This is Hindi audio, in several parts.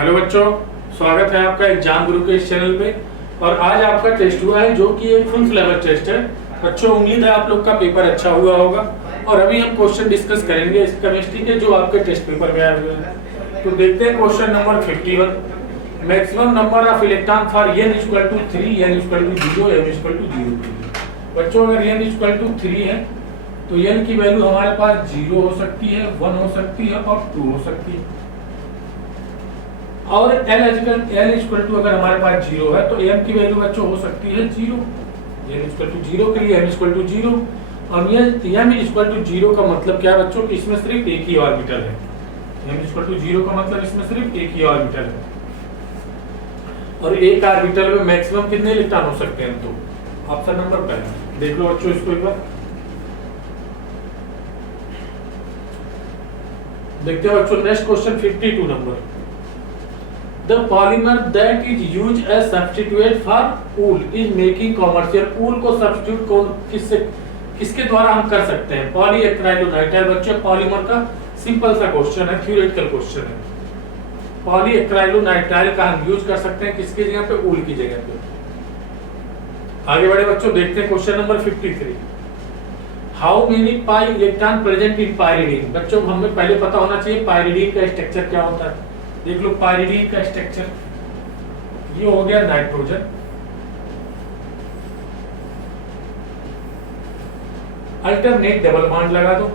हेलो बच्चों, स्वागत है आपका एग्जाम गुरु के इस चैनल पे। और आज आपका टेस्ट हुआ है जो कि एक फुल सिलेबस टेस्ट है। बच्चों, उम्मीद है आप लोग का पेपर अच्छा हुआ होगा। और अभी हम क्वेश्चन डिस्कस करेंगे इस केमिस्ट्री के जो आपके टेस्ट पेपर में आए हुए हैं। तो देखते हैं question number 51। Maximum number of electron for n equal to 3, n equal to 0, m equal to 0। बच्चों, अगर n इक्वल टू 3 है तो n की वैल्यू हमारे पास 0 हो सकती है, 1 हो सकती है और 2 हो सकती है। और L इक्वल टू अगर हमारे पास 0 है तो m की वैल्यू बच्चों हो सकती है 0। n इक्वल टू 0 के लिए m इक्वल टू 0। और ये m इक्वल टू 0 का मतलब क्या है बच्चों कि इसमें सिर्फ एक ही ऑर्बिटल है। m इक्वल टू 0 का मतलब इसमें सिर्फ एक ही ऑर्बिटल है। और एक ऑर्बिटल में मैक्सिमम कितने इलेक्ट्रॉन हो सकते हैं? तो ऑप्शन नंबर पहला देख लो बच्चों इसको एक बार। देखते हैं बच्चों next question 52 number. The polymer that is used as substitute for wool is making commercial। wool को सब्स्टिट्यूट कौन किसके द्वारा हम कर सकते हैं? पॉलीएक्राइलोनाइट्राइल। बच्चों, पॉलीमर का सिंपल सा क्वेश्चन है, थ्योरेटिकल क्वेश्चन है। पॉलीएक्राइलोनाइट्राइल का हम यूज कर सकते हैं किसकी जगह पे? वूल की जगह पे। आगे बढ़े बच्चों, देखते हैं question number 53। How many pi electron present in pyridine. बच्चों, हमें पहले पता होना चाहिए पाइरिडीन का स्ट्रक्चर क्या होता है। देख लो पाइरिडीन का स्ट्रक्चर, ये हो गया नाइट्रोजन, अल्टरनेट डबल बॉन्ड लगा दो।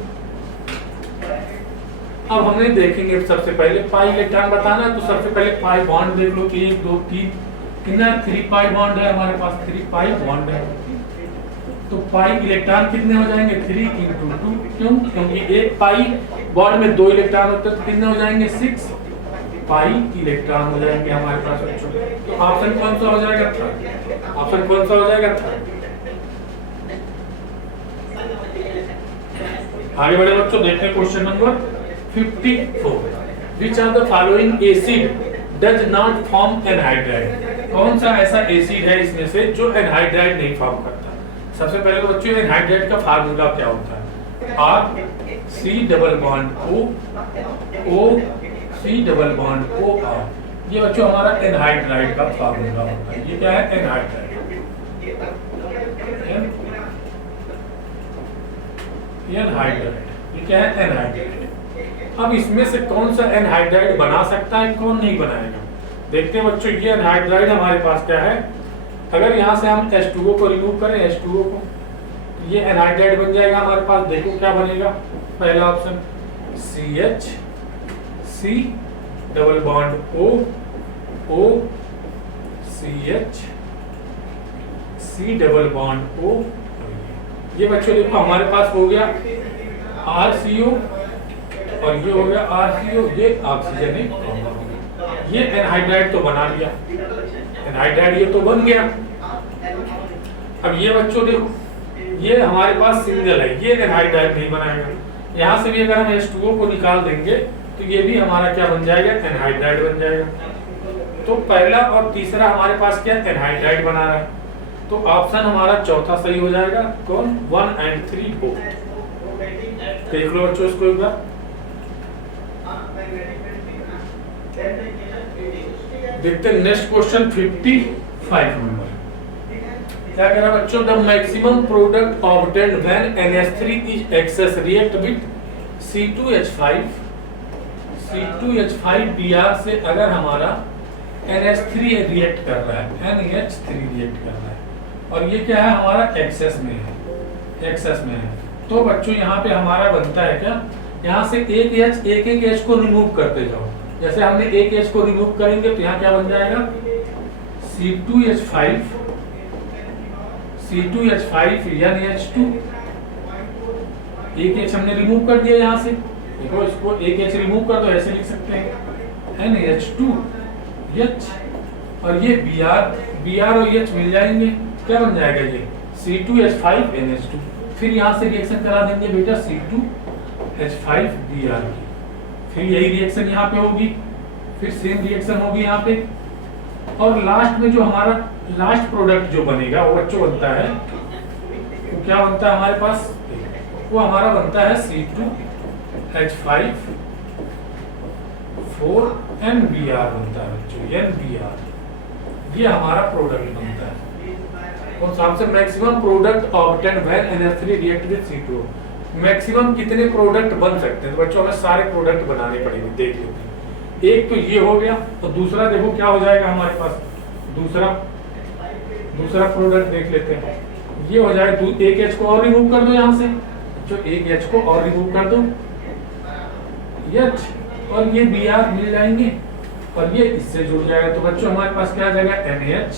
अब हमने देखेंगे सबसे पहले पाई इलेक्ट्रॉन बताना है तो सबसे पहले पाई बॉन्ड देख लो, 1 2 3 कितना 3 पाई बॉन्ड है हमारे पास, 3 पाई बॉन्ड है। तो पाई इलेक्ट्रॉन कितने हो जाएंगे? 3 × 2। क्यों? क्योंकि एक पाई बॉन्ड में 2 इलेक्ट्रॉन होते हैं तो कितने हो जाएंगे? 6 पाई इलेक्ट्रॉन हो जाएंगे हमारे पास बच्चों। तो ऑप्शन कौन सा हो जाएगा? थर्ड। ऑप्शन कौन सा हो जाएगा? थर्ड। आगे बढ़े बच्चों, देखते हैं question number 54। Which of the following acid does not form anhydride? कौन सा ऐसा एसिड है इसमें से जो एनहाइड्राइड नहीं फॉर्म करता? सबसे पहले तो बच्चों एनहाइड्राइड का फार्मूला क्या होता है? R C double bond O C double bond O R। ये बच्चों हमारा एनहाइड्राइड का फार्मूला होता है। ये क्या है? एनहाइड्राइड। एनहाइड्राइड, ये क्या है? एनहाइड्राइड। अब इसमें से कौन सा एनहाइड्राइड बना सकता है, कौन नहीं बनाएगा? देखते हैं बच्चों, ये एनहाइड्राइड हमारे पास क्या है? अगर यहाँ से हम H2O को रिमूव करें, H2O को, ये एनहाइड्राइड बन जाएगा हमारे पास। देखो क्या बनेगा, पहला option CH C double bond O CH C double bond O। ये बच्चों देखो हमारे पास हो गया RCO और ये हो गया RCO, ये ऑक्सीजन। ये एनहाइड्राइड तो बना लिया, एनहाइड्राइड ये तो बन गया। अब ये बच्चों देखो, ये हमारे पास सिंगल है, ये एनहाइड्राइड नहीं बनाएगा। यहाँ से भी अगर हम H2O को निकाल देंगे तो ये भी हमारा क्या बन जाएगा? एनहाइड्राइड बन जाएगा। तो पहला और तीसरा हमारे पास क्या? एनहाइड्राइड बना रहा है। तो ऑप्शन हमारा चौथा सही हो जाएगा। कौन? 1 और 3 बोथ। देख लो बच्चों इसको एक बार। देखते हैं नेक्स्ट क्वेश्चन 55 नंबर। क्या कह रहा है बच्चों? The maximum product obtained when NH3 is excess react with C2H5 Br से अगर हमारा NH3 रिएक्ट कर रहा है, NH3 रिएक्ट कर रहा है और ये क्या है? हमारा एक्सेस में है, एक्सेस में है। तो बच्चों यहाँ पे हमारा बनता है क्या? यहाँ से एक H को रिमूव करते जाओ। जैसे हमने एक H को रिमूव करेंगे तो यहाँ क्या बन जाएगा? C2H5 NH2। एक H हमने रिमूव कर दिया यहाँ से। देखो इसको एक H रिमूव कर दो, ऐसे लिख सकते हैं NH2H और ये Br और H मिल जाएंगे, क्या बन जाएगा? ये C2H5 NH2। फिर यहाँ से रिएक्शन करा देंगे बेटा C2H5 Br की। फिर यही रिएक्शन यहाँ पे होगी, फिर सेम रिएक्शन होगी यहाँ पे। और लास्ट में जो हमारा लास्ट प्रोडक्ट जो बनेगा वो बच्चों बनता है, वो क्या बनता है हमारे पास? वो हमारा बनता है C2H5 4NBr बनता है बच्चों, NBr, ये हमारा प्रोडक्ट बनता है। और सबसे maximum product obtain when NH3 react with C2। Maximum कितने प्रोडक्ट बन सकते हैं? तो बच्चों हमें सारे प्रोडक्ट बनाने पड़ेंगे, देख लेते हैं। एक तो ये हो गया, तो दूसरा देखो क्या हो जाएगा हमारे पास, दूसरा प्रोडक्ट देख लेते हैं। ये हो जाएगा, एक H को और रिमूव कर दो यहाँ से, जो एक H को और रिमूव कर दो, H और ये Br मिल जाएंगे और ये इससे जुड़ जाएगा। तो बच्चों हमारे पास क्या आ जाएगा, NH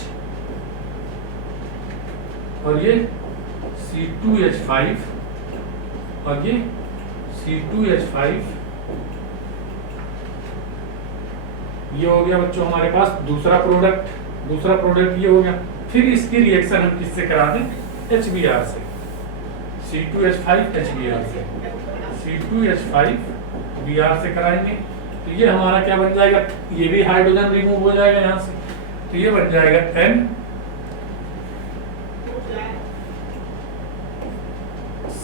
और ये C2H5 और ये C2H5, ये हो गया बच्चों हमारे पास दूसरा प्रोडक्ट ये हो गया। फिर इसकी रिएक्शन हम किससे करा दें, HBr से, C2H5 HBr से, C2H5 Br से कराएंगे। तो ये हमारा क्या बन जाएगा, ये भी हाइड्रोजन रिमूव हो जाएगा यहाँ से, तो ये बन जाएगा N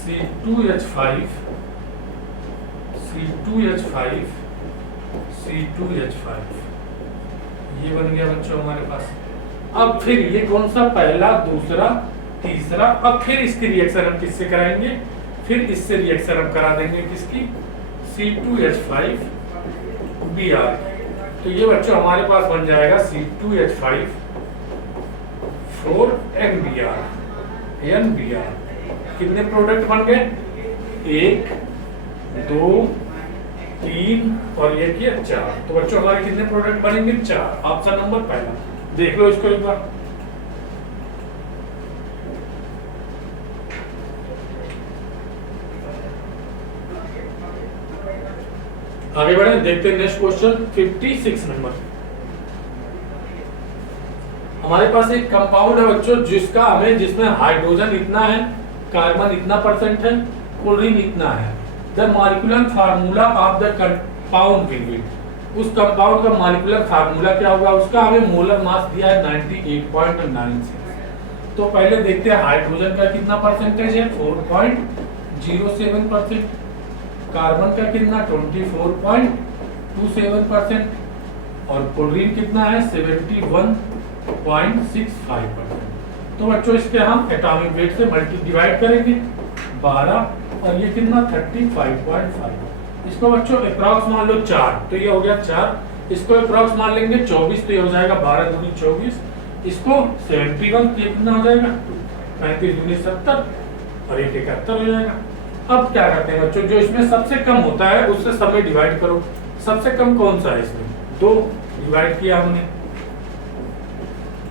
C2H5 C2H5, ये बन गया बच्चों हमारे पास। अब फिर ये कौन सा, पहला, दूसरा, तीसरा, अब फिर इसकी रिएक्शन हम किससे कराएंगे, फिर इससे रिएक्शन हम करा देंगे किसकी, C2H5 Br। तो ये बच्चों हमारे पास बन जाएगा C2H5 4NBr। कितने प्रोडक्ट बन गए, 1 2 3 और ये किया 4। तो बच्चों हमारे कितने प्रोडक्ट बनेंगे, 4। ऑप्शन नंबर पहला, देख लो इसको एक बार। आगे बढ़े, देखते हैं नेक्स्ट क्वेश्चन 56 नंबर। हमारे पास एक कंपाउंड है बच्चों जिसमें हाइड्रोजन इतना है, कार्बन इतना % है, क्लोरीन इतना है। The molecular formula of the compound will be, उस कंपाउंड का मॉलिक्यूलर फार्मूला क्या होगा, उसका हमें मोलर मास दिया है 98.96। तो पहले देखते हैं हाइड्रोजन का कितना परसेंटेज है, 4.07%, कार्बन का कितना 24.27% और क्लोरीन कितना है 71.65%। तो बच्चों इसके हम एटॉमिक वेट से डिवाइड करेंगे 12 और ये कितना 35.5। इसको बच्चों अप्रॉक्स मान लो 4, तो ये हो गया 4। इसको अप्रॉक्स मान लेंगे 24, तो ये हो जाएगा 12 दूनी 24। इसको 71, ये कितना हो जाएगा 35 दूनी 70 और ये 71 हो जाएगा। अब क्या करते हैं बच्चों, जो इसमें सबसे कम होता है उससे सब में डिवाइड करो। सबसे कम कौन सा है इसमें, 2 डिवाइड किया हमने,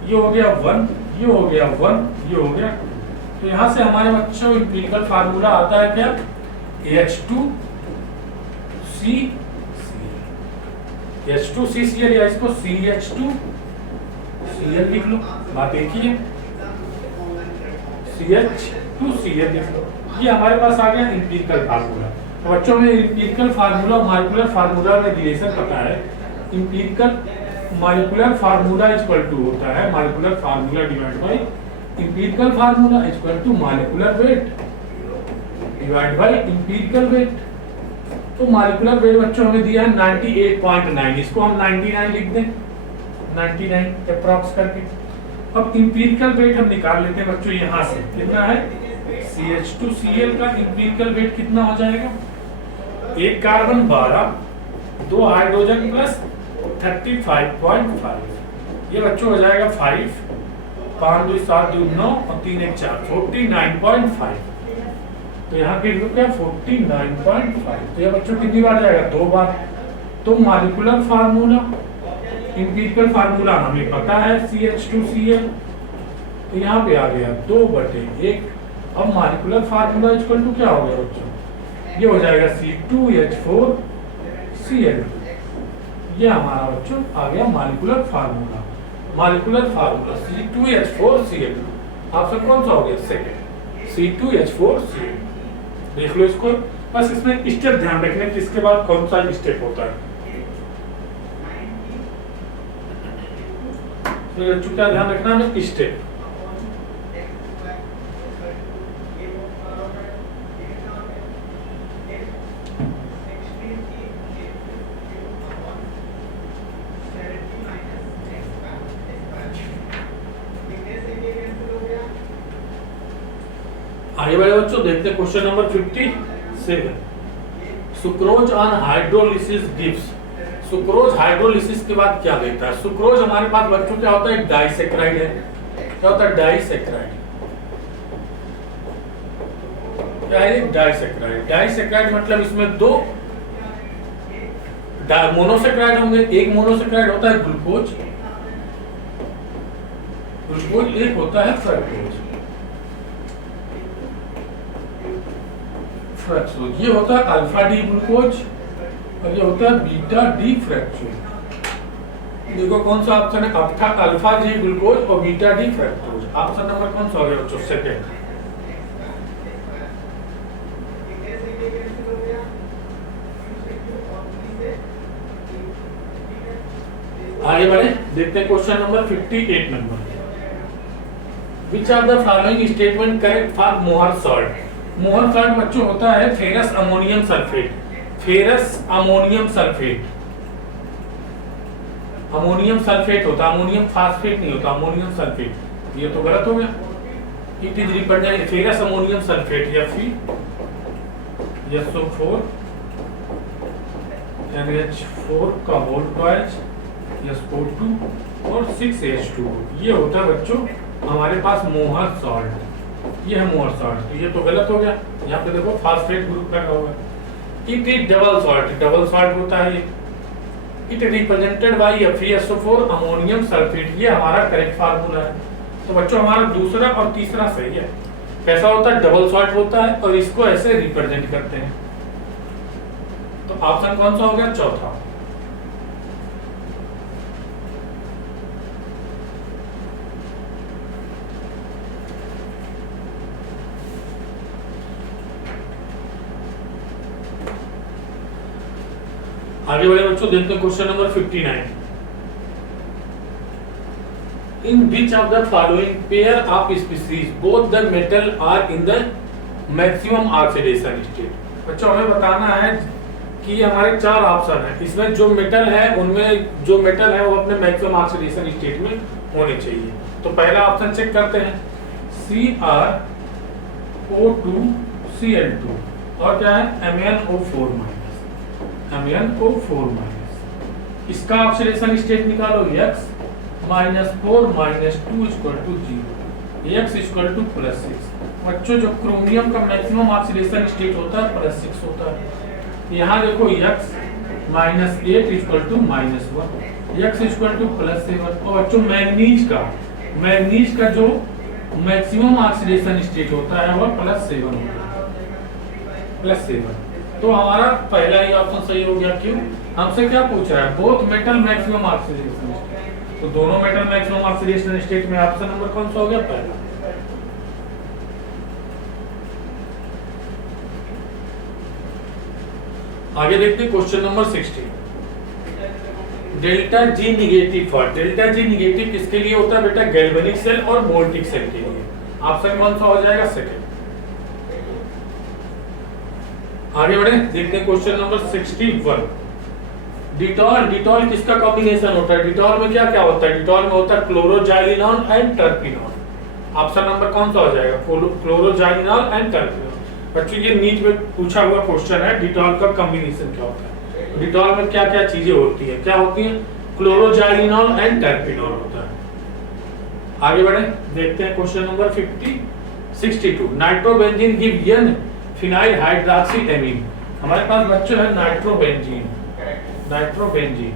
ये हो गया 1, ये हो गया 1, ये हो गया। तो यहाँ से हमारे बच्चों एम्पिरिकल फार्मूला आता है क्या, H2CCl या इसको CH2Cl लिख लो। बात एक ही है, CH2Cl लिख लो। ये हमारे पास आ गया एम्पिरिकल फार्मूला। तो बच्चों में एम्पिरिकल फार्मूला और मॉलिक्यूलर फार्मूला में रिलेशन पता है। Empirical molecular formula equal to होता है molecular formula divide by empirical formula equal to molecular weight divide by empirical weight. तो मॉलिक्यूलर वेट बच्चों हमें दिया है 98.9, इसको हम 99 लिख दें, 99 अप्रॉक्स करके। अब एम्पिरिकल वेट हम निकाल लेते हैं बच्चों, यहाँ से कितना है CH2Cl का एम्पिरिकल वेट कितना हो जाएगा, 1 कार्बन 12, 2 हाइड्रोजन प्लस 35.5, ये बच्चों हो जाएगा 5, 5 2 7 2 9 और 3 1 4 49.5। तो यहाँ की वैल्यू क्या 49.5। तो ये बच्चों कितनी बार जाएगा, 2 बार। तो मॉलिक्यूलर फार्मूला एम्पिरिकल फार्मूला हमें पता है CH2Cl, तो यहाँ पे आ गया 2/1। अब मॉलिक्यूलर फार्मूला इक्वल टू क्या हो गया बच्चों, ये हो जाएगा C2H4Cl। ये हमारा बच्चों आ गया molecular formula. Molecular formula C2H4Cl, option कौन सा हो गया, सेकंड C2H4Cl। देख लो इसको, बस इसमें स्टेप ध्यान रखना किसके बाद कौन सा स्टेप होता है। तो क्या ध्यान रखना है स्टेप, आगे बढ़े बच्चों, देखते हैं question number 57। Sucrose on hydrolysis gives. Sucrose hydrolysis के बाद क्या देता है? सुक्रोज हमारे पास बच्चों क्या होता है? एक डाइसेक्राइड है। क्या होता है? डाइसेक्राइड। क्या है? डाइसेक्राइड। डाइसेक्राइड मतलब इसमें दो मोनोसेक्राइड होंगे। एक मोनोसेक्राइड होता है ग्लूकोज, ग्लूकोज एक होता है फ्रक्टोज। फ्रक्टोज ये होता है अल्फा डी ग्लूकोज और ये होता है बीटा डी फ्रक्टोज। देखो कौन सा ऑप्शन है आपका? अल्फा डी ग्लूकोज और beta D fructose. Option number कौन सा हो गया बच्चों? सेकंड। आगे बढ़े, देखते हैं question number 58 number. Which of the following statement correct for मोहर सॉल्ट? मोहर सॉल्ट बच्चों होता है ferrous ammonium sulphate. Ferrous ammonium sulphate, ammonium sulphate होता है, अमोनियम फास्फेट नहीं होता, अमोनियम सल्फेट। ये तो गलत हो गया। It is represent ferrous ammonium sulphate Fe SO4 NH4 का होल ट्वाइस SO2 और 6H2। ये होता है बच्चों हमारे पास मोहर सॉल्ट। ये है मोहर सॉल्ट, तो ये तो गलत हो गया। यहाँ पे देखो फास्फेट ग्रुप लगा हुआ है। It is double salt, double salt होता है ये। It represented by FeSO4 ammonium sulphate. ये हमारा करेक्ट फार्मूला है। तो बच्चों हमारा दूसरा और तीसरा सही है। कैसा होता है? डबल सॉल्ट होता है और इसको ऐसे रिप्रेजेंट करते हैं। तो ऑप्शन कौन सा हो गया? चौथा। आगे बढ़े बच्चों, देखते हैं question number 59। In which of the following pair of species both the metal are in the maximum oxidation state? बच्चों हमें बताना है कि हमारे चार ऑप्शन है, इसमें जो मेटल है उनमें जो मेटल है वो अपने मैक्सिमम ऑक्सीडेशन स्टेट में होने चाहिए। तो पहला ऑप्शन चेक करते हैं, CrO2Cl2 और क्या है? MnO4 minus. इसका ऑक्सीडेशन स्टेट निकालो, x -4 -2 = 0, x = +6। बच्चों जो क्रोमियम का मैक्सिमम ऑक्सीडेशन स्टेट होता है +6 होता है। यहाँ देखो x -8 = -1, x = +7। और बच्चों मैग्नीज का जो मैक्सिमम ऑक्सीडेशन स्टेट होता है वो +7 होता है, +7। तो हमारा पहला ही ऑप्शन सही हो गया। क्यों? हमसे क्या पूछ रहा है? Both metal maximum oxidation state. तो दोनों मेटल मैक्सिमम ऑक्सीडेशन स्टेट में ऑप्शन नंबर कौन सा हो गया? पहला। आगे देखते हैं question number 60। Delta G negative for. Delta G negative किसके लिए होता है बेटा? गैल्वेनिक सेल और वोल्टिक सेल के लिए। ऑप्शन कौन सा हो जाएगा? सेकंड। आगे बढ़े, देखते हैं क्वेश्चन नंबर 61। डिटॉल किसका कॉम्बिनेशन होता है? डिटॉल में क्या क्या होता है? डिटॉल में होता है chloroxylenol and terpineol. Option number कौन सा हो जाएगा? Chloroxylenol and terpineol. बच्चों ये नीट में पूछा हुआ क्वेश्चन है, डिटॉल का कॉम्बिनेशन क्या होता है? डिटॉल में क्या क्या चीजें होती है? क्या होती है? क्लोरोजाइलिनॉल एंड टर्पिनॉल होता है। आगे बढ़े, देखते हैं question number 62। Nitrobenzene give n phenyl hydroxy amine. हमारे पास बच्चों है नाइट्रोबेंजीन। नाइट्रोबेंजीन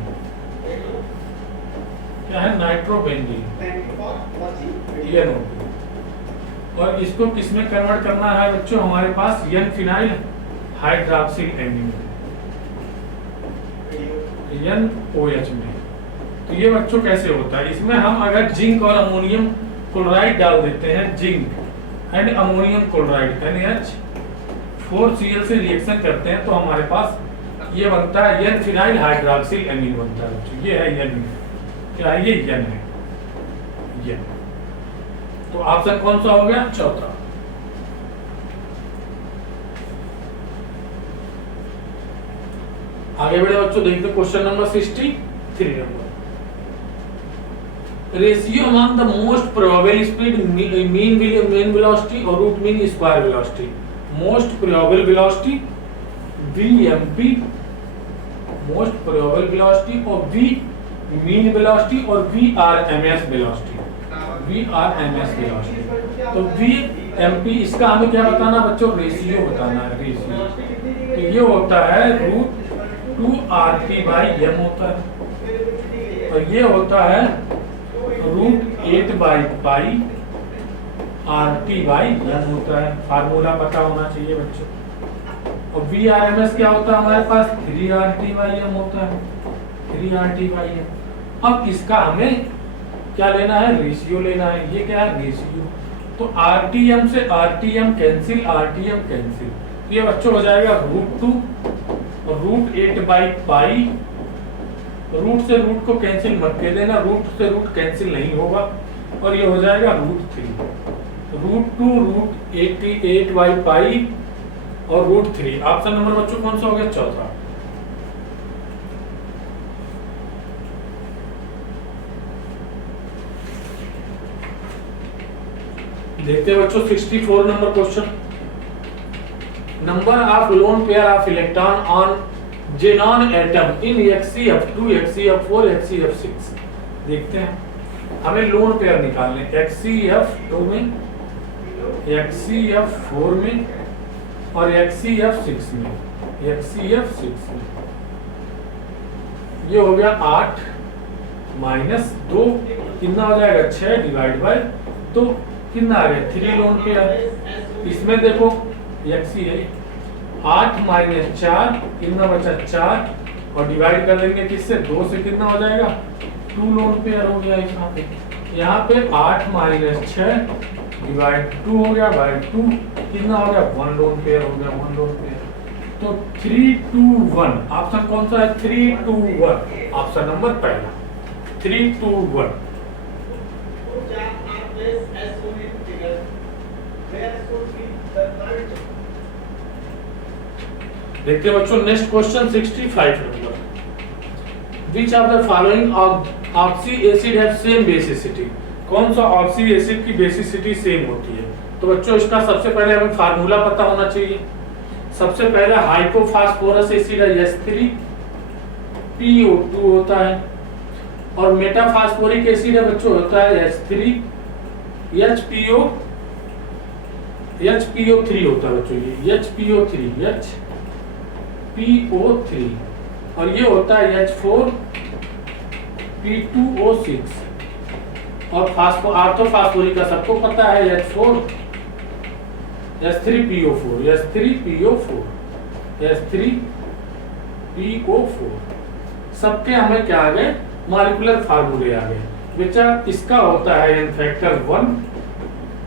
क्या है? नाइट्रोबेंजीन और इसको किसमें कन्वर्ट करना है बच्चों? हमारे पास n phenyl hydroxy amine, NOH में। तो ये बच्चों कैसे होता है? इसमें हम अगर जिंक और अमोनियम क्लोराइड डाल देते हैं, zinc and ammonium chloride NH4Cl से रिएक्शन करते हैं तो हमारे पास ये बनता है n फिनाइल हाइड्रॉक्सी एमीन बनता है। ये है n। क्या है? ये n है, ये। तो ऑप्शन कौन सा हो गया? चौथा। आगे बढ़े बच्चों, देखते question number 63 number. Ratio among the most probable speed, mean velocity और root mean square velocity. Most probable velocity VMP, most probable velocity, और V मीन वेलोसिटी, और VRMS वेलोसिटी, VRMS वेलोसिटी। तो VMP इसका हमें क्या बताना बच्चों, रेशियो बताना है, रेशियो। तो ये होता है √2RT/m होता है, और ये होता है √8/π RT/m होता है। फार्मूला पता होना चाहिए बच्चों। और VRMS क्या होता है हमारे पास, 3RT/m होता है, 3RT/m। अब इसका हमें क्या लेना है, रेशियो लेना है। ये क्या है, रेशियो। तो RTM से RTM कैंसिल, RTM कैंसिल, तो ये बच्चों हो जाएगा √2 और √8/π। रूट से रूट को कैंसिल मत कर देना, रूट से रूट कैंसिल नहीं होगा, और ये हो जाएगा √3, √2 √88/π और √3। ऑप्शन नंबर बच्चों कौन सा हो गया, चौथा। देखते हैं बच्चों 64 number question. Number of lone pair of electron on xenon atom in HCF2 HCF4 HCF6। देखते हैं, हमें लोन पेयर निकालने HCF2 में, HCF4 में और HCF6 में, HCF6 में। ये हो गया 8 - 2 कितना हो जाएगा, 6 डिवाइड बाय, तो कितना आ गया 3 लोन पेयर। इसमें देखो HC है 8 - 4 कितना बचा 4, और डिवाइड कर देंगे किससे, 2 से, कितना हो जाएगा 2 लोन पेयर हो गया। यहाँ पे 8 - 6 डिवाइड 2 हो गया बाय 2, कितना हो गया 1 लोन पेयर हो गया, 1 लोन पेयर। तो 3 2 1 ऑप्शन कौन सा है, 3 2 1 ऑप्शन नंबर पहला, 3 2 1। देखते हैं बच्चों next question 65 number. Which of the following oxy acid have same basicity? कौन सा ऑक्सी एसिड की बेसिसिटी सेम होती है? तो बच्चों इसका सबसे पहले हमें फार्मूला पता होना चाहिए। सबसे पहले हाइपोफॉस्फोरस एसिड है H3 PO2 होता है, और मेटाफॉस्फोरिक एसिड है बच्चों होता है H3 HPO3 होता है बच्चों, ये HPO3 और ये होता है H4 P2O6। और ऑर्थोफॉस्फोरिक का सबको पता है H4 H3PO4 सबके हमें क्या आ गए, मॉलिक्यूलर फार्मूले आ गए। बच्चा इसका होता है n फैक्टर 1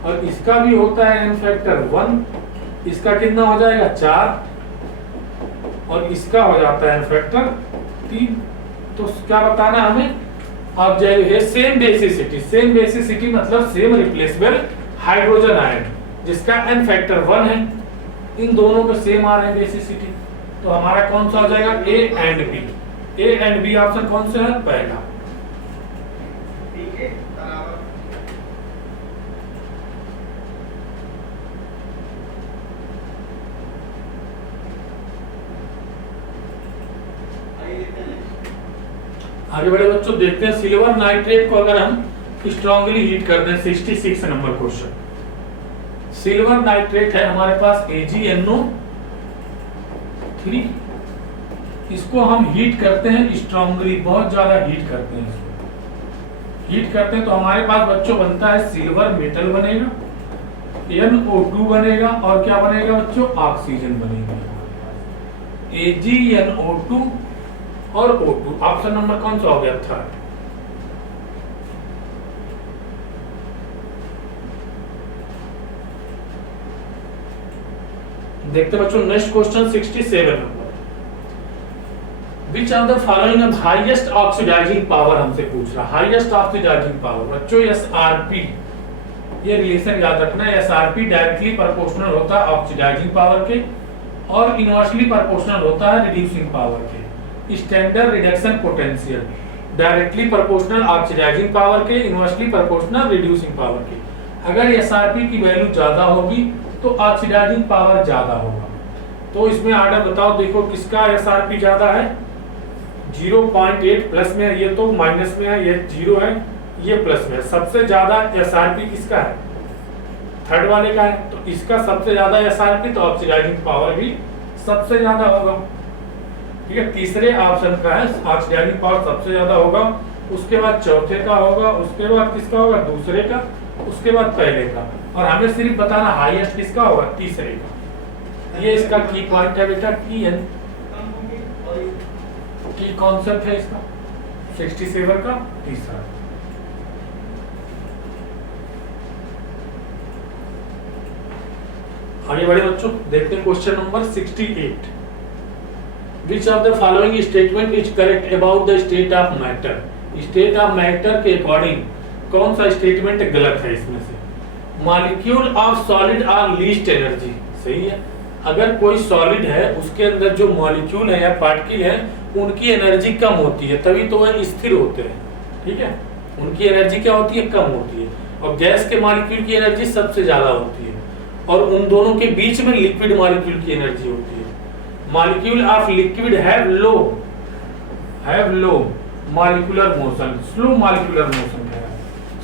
और इसका भी होता है n फैक्टर 1, इसका कितना हो जाएगा 4 और इसका हो जाता है n फैक्टर 3। तो क्या बताना हमें, अब जाएगा सेम बेसिसिटी मतलब सेम रिप्लेसेबल हाइड्रोजन आयन जिसका n फैक्टर 1 है, इन दोनों के सेम आ रहे हैं बेसिसिटी। तो हमारा कौन सा हो जाएगा A एंड B ऑप्शन कौन सा है, पहला। आगे बढ़े बच्चों, देखते हैं सिल्वर नाइट्रेट को अगर हम स्ट्रांगली हीट कर दें। 66 नंबर क्वेश्चन, सिल्वर नाइट्रेट है हमारे पास AgNO3, इसको हम हीट करते हैं स्ट्रांगली, बहुत ज्यादा हीट करते हैं। इसको हीट करते हैं तो हमारे पास बच्चों बनता है सिल्वर मेटल बनेगा, NO2 बनेगा और क्या बनेगा बच्चों, ऑक्सीजन बनेगा। AgNO2 और O2 ऑप्शन नंबर कौन सा हो गया, थर्ड। देखते बच्चों next question 67 number. Which of the following है हाईएस्ट ऑक्सीडाइजिंग पावर, हमसे पूछ रहा हाईएस्ट ऑक्सीडाइजिंग पावर। बच्चों SRP, ये रिलेशन याद रखना है, SRP डायरेक्टली प्रोपोर्शनल होता है ऑक्सीडाइजिंग पावर के और इनवर्सली प्रोपोर्शनल होता है रिड्यूसिंग पावर के। Standard reduction potential, directly proportional oxidising power के, इनवर्सली प्रोपोर्शनल रिड्यूसिंग पावर के। अगर एसआरपी की वैल्यू ज्यादा होगी तो ऑक्सीडाइजिंग पावर ज्यादा होगा। तो इसमें ऑर्डर बताओ, देखो किसका एसआरपी ज्यादा है, 0.8 प्लस में है, ये तो माइनस में है, ये 0 है, ये प्लस में है। सबसे ज्यादा एसआरपी किसका है, थर्ड वाले का है, तो इसका सबसे ज्यादा एसआरपी, तो ऑक्सीडाइजिंग पावर भी सबसे ज्यादा होगा। ठीक है, तीसरे ऑप्शन का है ऑक्सीडाइजिंग पावर सबसे ज्यादा होगा, उसके बाद चौथे का होगा, उसके बाद किसका होगा, दूसरे का, उसके बाद पहले का, और हमें सिर्फ बताना हाईएस्ट किसका होगा, तीसरे का। ये इसका की पॉइंट है बेटा, की कॉन्सेप्ट है इसका 67 का तीसरा। आगे बढ़े बच्चों, देखते हैं question number 68। Which of the following statement is correct about the state of matter? State of matter के अकॉर्डिंग कौन सा स्टेटमेंट गलत है इसमें से? Molecule of solid are least energy, सही है। अगर कोई सॉलिड है उसके अंदर जो मॉलिक्यूल है या पार्टिकल है उनकी एनर्जी कम होती है, तभी तो वह स्थिर होते हैं। ठीक है, उनकी एनर्जी क्या होती है, कम होती है, और गैस के मॉलिक्यूल की एनर्जी सबसे ज्यादा होती है, और उन दोनों के बीच में लिक्विड मॉलिक्यूल की एनर्जी होती है। Molecule of liquid have low molecular motion, slow molecular motion है,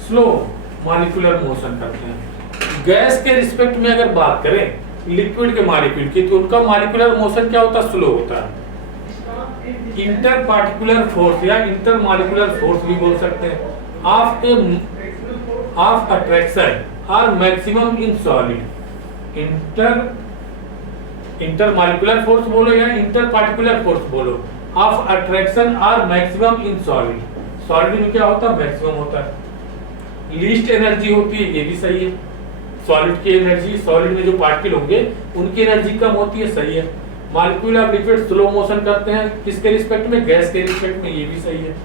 स्लो मॉलिक्यूलर मोशन करते हैं। गैस के रिस्पेक्ट में अगर बात करें लिक्विड के मॉलिक्यूल की, तो उनका मॉलिक्यूलर मोशन क्या होता है, स्लो होता है। इंटर पार्टिकुलर फोर्स या इंटर मॉलिक्यूलर फोर्स भी बोल सकते हैं, of attraction are maximum in solid. Intermolecular force बोलो या इंटर पार्टिकुलर फोर्स बोलो, of attraction are maximum in solid. Solid में क्या होता है, मैक्सिमम होता है। लीस्ट एनर्जी होती है, ये भी सही है। सॉलिड की एनर्जी, सॉलिड में जो पार्टिकल होंगे उनकी एनर्जी कम होती है, सही है। Molecule of liquid slow motion करते हैं, किसके रिस्पेक्ट में, गैस के रिस्पेक्ट में, ये भी सही है।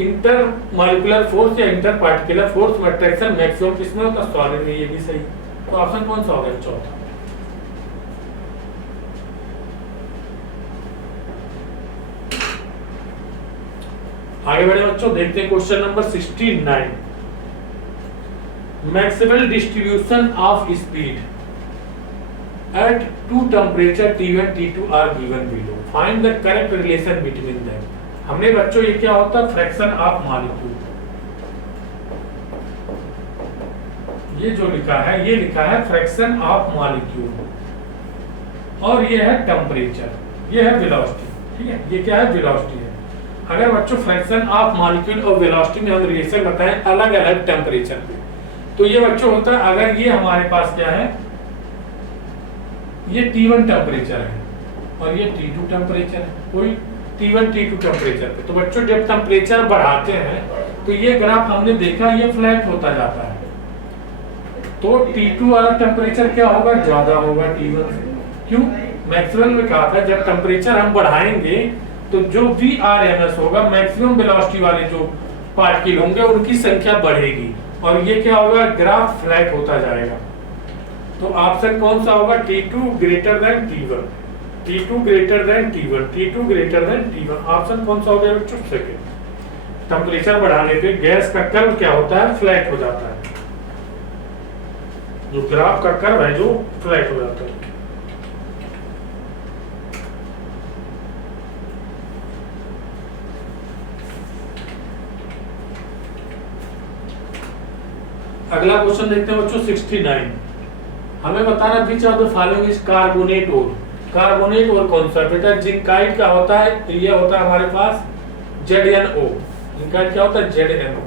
इंटर मॉलिक्यूलर फोर्स या इंटर पार्टिकुलर फोर्स में अट्रैक्शन मैक्सिमम किसमें होता है, सॉलिड में, ये भी सही है। तो ऑप्शन कौन सा होगा, चौथा। आगे बढ़े बच्चों, देखते हैं question number 69। Maximal distribution of speed at two temperature T1 T2 are given below, find the correct relation between them. हमने बच्चों ये क्या होता है, फ्रैक्शन ऑफ मॉलिक्यूल, ये जो लिखा है ये लिखा है फ्रैक्शन ऑफ मॉलिक्यूल, और ये है टेम्परेचर, ये है वेलोसिटी। ठीक है, ये क्या है, वेलोसिटी है। अगर बच्चों फ्रैक्शन ऑफ मॉलिक्यूल और वेलोसिटी में हम रिलेशन बताएं अलग अलग टेम्परेचर पे, तो ये बच्चों होता है, अगर ये हमारे पास क्या है, ये T1 टेम्परेचर है और ये T2 टेम्परेचर है, कोई T1 T2 टेम्परेचर पे, तो बच्चों जब टेम्परेचर बढ़ाते हैं तो ये ग्राफ हमने देखा ये फ्लैट होता जाता है, तो T2 वाला टेम्परेचर क्या होगा, ज्यादा होगा T1 से। क्यों, मैक्सवेल में कहा था जब टेम्परेचर हम बढ़ाएंगे तो जो VRMS होगा, मैक्सिमम वेलोसिटी वाले जो पार्टिकल होंगे उनकी संख्या बढ़ेगी, और ये क्या होगा, ग्राफ फ्लैट होता जाएगा। तो ऑप्शन कौन सा होगा, T2 greater than T1, T2 greater than T1, T2 greater than T1। Option कौन सा हो गया बच्चों, सेकंड। टेम्परेचर बढ़ाने पे गैस का कर्व क्या होता है, फ्लैट हो जाता है, जो ग्राफ का कर्व है जो फ्लैट हो जाता है। अगला क्वेश्चन देखते हैं बच्चों 69। हमें बताना which of the following is carbonate ore. Carbonate ore कौन सा, बेटा जिंकाइट का होता है, तो ये होता है हमारे पास ZnO। जिंकाइट क्या होता है, ZnO,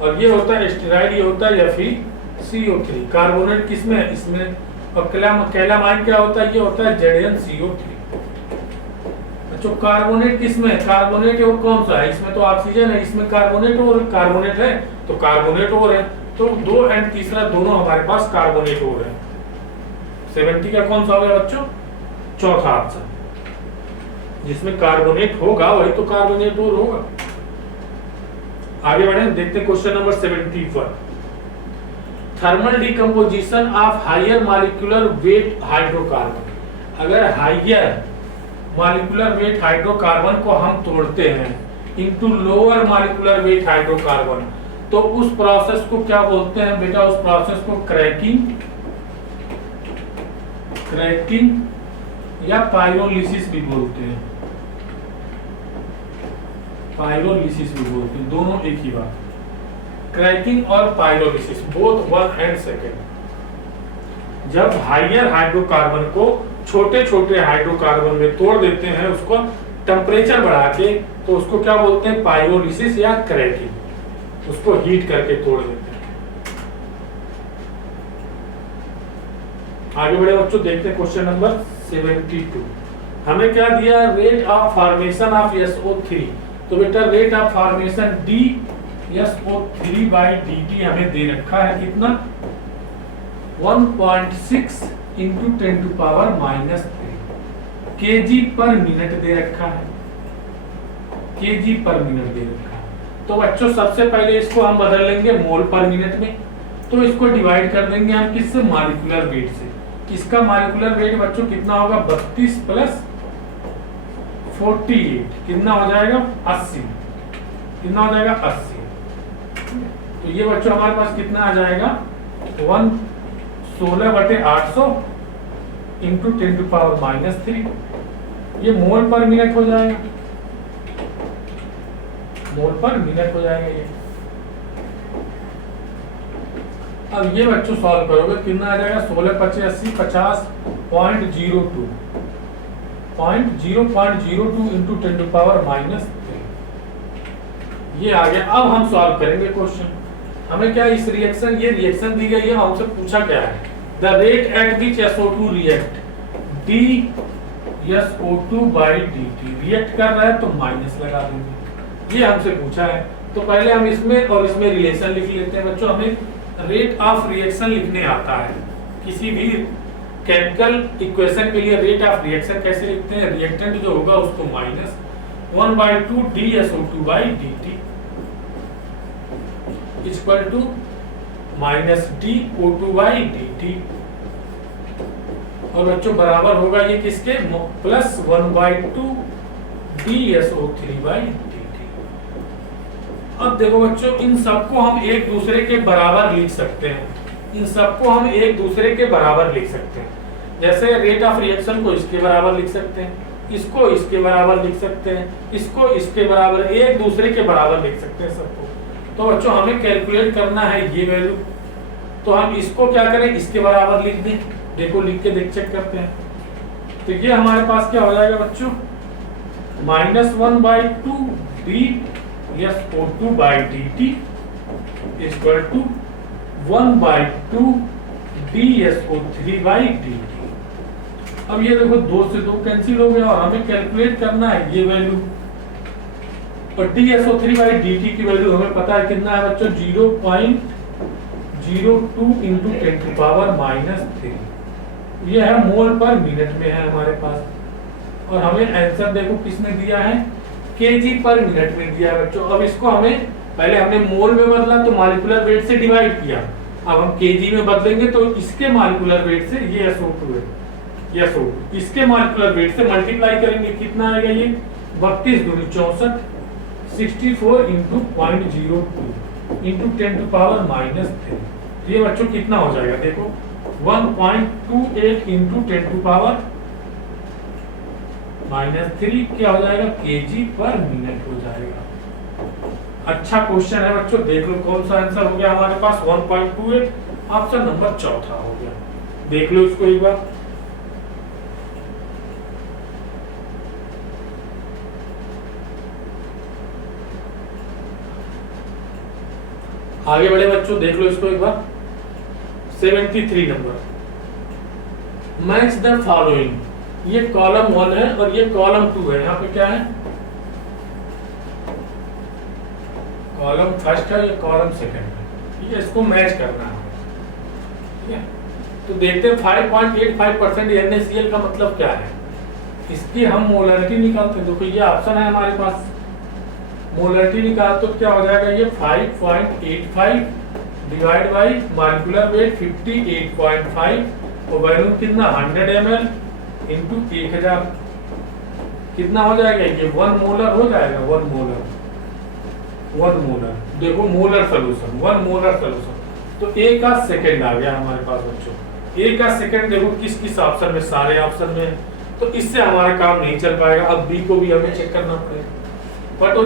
और ये होता है स्टेराइड, ये होता है FeCO3। कार्बोनेट किसमें है, इसमें, और कैलामाइन क्या होता है, ये होता है ZnCO3। जो कार्बोनेट किसमें है, कार्बोनेट और कौन सा है, इसमें तो ऑक्सीजन है, इसमें कार्बोनेट और कार्बोनेट है, तो कार्बोनेट और है, तो 2 एंड तीसरा दोनों हमारे पास कार्बोनेट और है। 70 का कौन सा होगा बच्चों, चौथा ऑप्शन, जिसमें कार्बोनेट होगा वही तो कार्बोनेट और होगा। आगे बढ़े, देखते हैं question number 71। Thermal decomposition of higher molecular weight hydrocarbon. अगर हायर मॉलिक्यूलर वेट हाइड्रोकार्बन को हम तोड़ते हैं into lower molecular weight hydrocarbon. तो उस प्रोसेस को क्या बोलते हैं बेटा? उस प्रोसेस को क्रैकिंग या पाइरोलिसिस भी बोलते हैं। पाइरोलिसिस भी बोलते हैं, दोनों एक ही बात। क्रैकिंग और pyrolysis both one and second. जब हाइयर हाइड्रोकार्बन को छोटे छोटे हाइड्रोकार्बन में तोड़ देते हैं, उसको टेम्परेचर बढ़ा के, तो उसको क्या बोलते हैं? पाइरोलिसिस या क्रैकिंग। उसको हीट करके तोड़ देते हैं। आगे बढ़े बच्चों, देखते हैं क्वेश्चन नंबर 72। हमें क्या दिया? Rate of formation of SO3। तो बेटा rate of formation DSO3 by dt हमें दे रखा है कितना? 1.6 इंटू 10 टू पावर -3 kg पर मिनट दे रखा है। kg पर मिनट दे रखा है। तो बच्चों सबसे पहले इसको हम बदल लेंगे मोल पर मिनट में। तो इसको डिवाइड कर देंगे हम किससे? मॉलिक्यूलर वेट से। इसका मॉलिक्यूलर वेट बच्चों कितना होगा? 32 प्लस 48 कितना हो जाएगा? 80। कितना हो जाएगा? 80। तो ये बच्चों हमारे पास कितना आ जाएगा? 116/800 इंटू 10 टू पावर -3। ये मोल पर मिनट हो जाएगा। मोल पर मिनट हो जाएगा ये। अब ये बच्चों सॉल्व करोगे कितना आ जाएगा? 16 × 80 50.02 0.02 इंटू 10 टू पावर -3। ये आ गया। अब हम सॉल्व करेंगे क्वेश्चन। हमें क्या इस रिएक्शन, ये रिएक्शन दी गई है, हमसे पूछा क्या है? The rate at which SO2 react DSO2 by dt। React कर रहा है तो माइनस लगा देंगे। ये हमसे पूछा है। तो पहले हम इसमें और इसमें रिलेशन लिख लेते हैं बच्चों। हमें रेट ऑफ रिएक्शन लिखने आता है। किसी भी केमिकल इक्वेशन के लिए रेट ऑफ रिएक्शन कैसे लिखते हैं? रिएक्टेंट जो होगा उसको -1/2 DSO2 by dt equal to -DO2 by dt। और बच्चों बराबर होगा ये किसके? +1/2 DSO3 बाई dt। अब देखो बच्चों, इन सबको हम एक दूसरे के बराबर लिख सकते हैं। इन सबको हम एक दूसरे के बराबर लिख सकते हैं। जैसे रेट ऑफ रिएक्शन को इसके बराबर लिख सकते हैं, इसको इसके बराबर लिख सकते हैं, इसको इसके बराबर, एक दूसरे के बराबर लिख सकते हैं सबको। तो बच्चों हमें कैलकुलेट करना है ये वैल्यू। तो हम इसको क्या करें? इसके बराबर लिख दें। देखो लिख के चेक करते हैं। तो ये हमारे पास क्या हो जाएगा बच्चों? -1/2 DSO2 by dt equal to 1/2 DSO3 by dt। अब ये देखो 2 से 2 कैंसिल हो गया और हमें कैलकुलेट करना है ये वैल्यू। और DSO3 बाई dt की वैल्यू हमें पता है कितना है बच्चों? 0.02 इंटू 10 टू पावर -3। ये है मोल पर मिनट में है हमारे पास। और हमें आंसर देखो किसने दिया है? kg पर मिनट में दिया है बच्चों। अब इसको हमें, पहले हमने मोल में बदला तो मॉलिक्यूलर वेट से डिवाइड किया। अब हम kg में बदलेंगे तो इसके मॉलिक्यूलर वेट से, ये SO2 है, ये SO2, इसके मॉलिक्यूलर वेट से मल्टीप्लाई करेंगे। कितना आएगा ये? 32 दूनी 64, 64 इंटू 0.02 इंटू 10 टू पावर -3। ये बच्चों कितना हो जाएगा? देखो 1.28 इंटू 10 टू पावर -3 क्या हो जाएगा? kg पर मिनट हो जाएगा। अच्छा क्वेश्चन है बच्चों, देख लो कौन सा आंसर हो गया हमारे पास? 1.28, ऑप्शन नंबर 4 हो गया। देख लो इसको एक बार। आगे बढ़े बच्चों, देख लो इसको एक बार। 73 नंबर, मैच द फॉलोइंग। ये कॉलम 1 है और ये कॉलम 2 है। यहाँ पे क्या है? कॉलम फर्स्ट है, ये कॉलम सेकंड है। ठीक है, इसको मैच करना है। ठीक है, तो देखते हैं 5.85% NaCl का मतलब क्या है। इसकी हम मोलरिटी निकालते हैं। देखो ये ऑप्शन है हमारे पास, मोलरिटी निकाल तो क्या हो जाएगा? ये 5.85 डिवाइड बाई मॉलिक्यूलर वेट 58.5 और वैल्यूम कितना? 100 ml इंटू 1000 कितना हो जाएगा? ये 1 मोलर हो जाएगा। 1 मोलर 1 मोलर, देखो मोलर सोल्यूशन, 1 मोलर सोल्यूशन, तो A का सेकंड आ गया हमारे पास बच्चों। A का सेकंड देखो किस किस ऑप्शन में, सारे ऑप्शन में है, तो इससे हमारा काम नहीं चल पाएगा। अब B को भी हमें चेक करना पड़ेगा, बट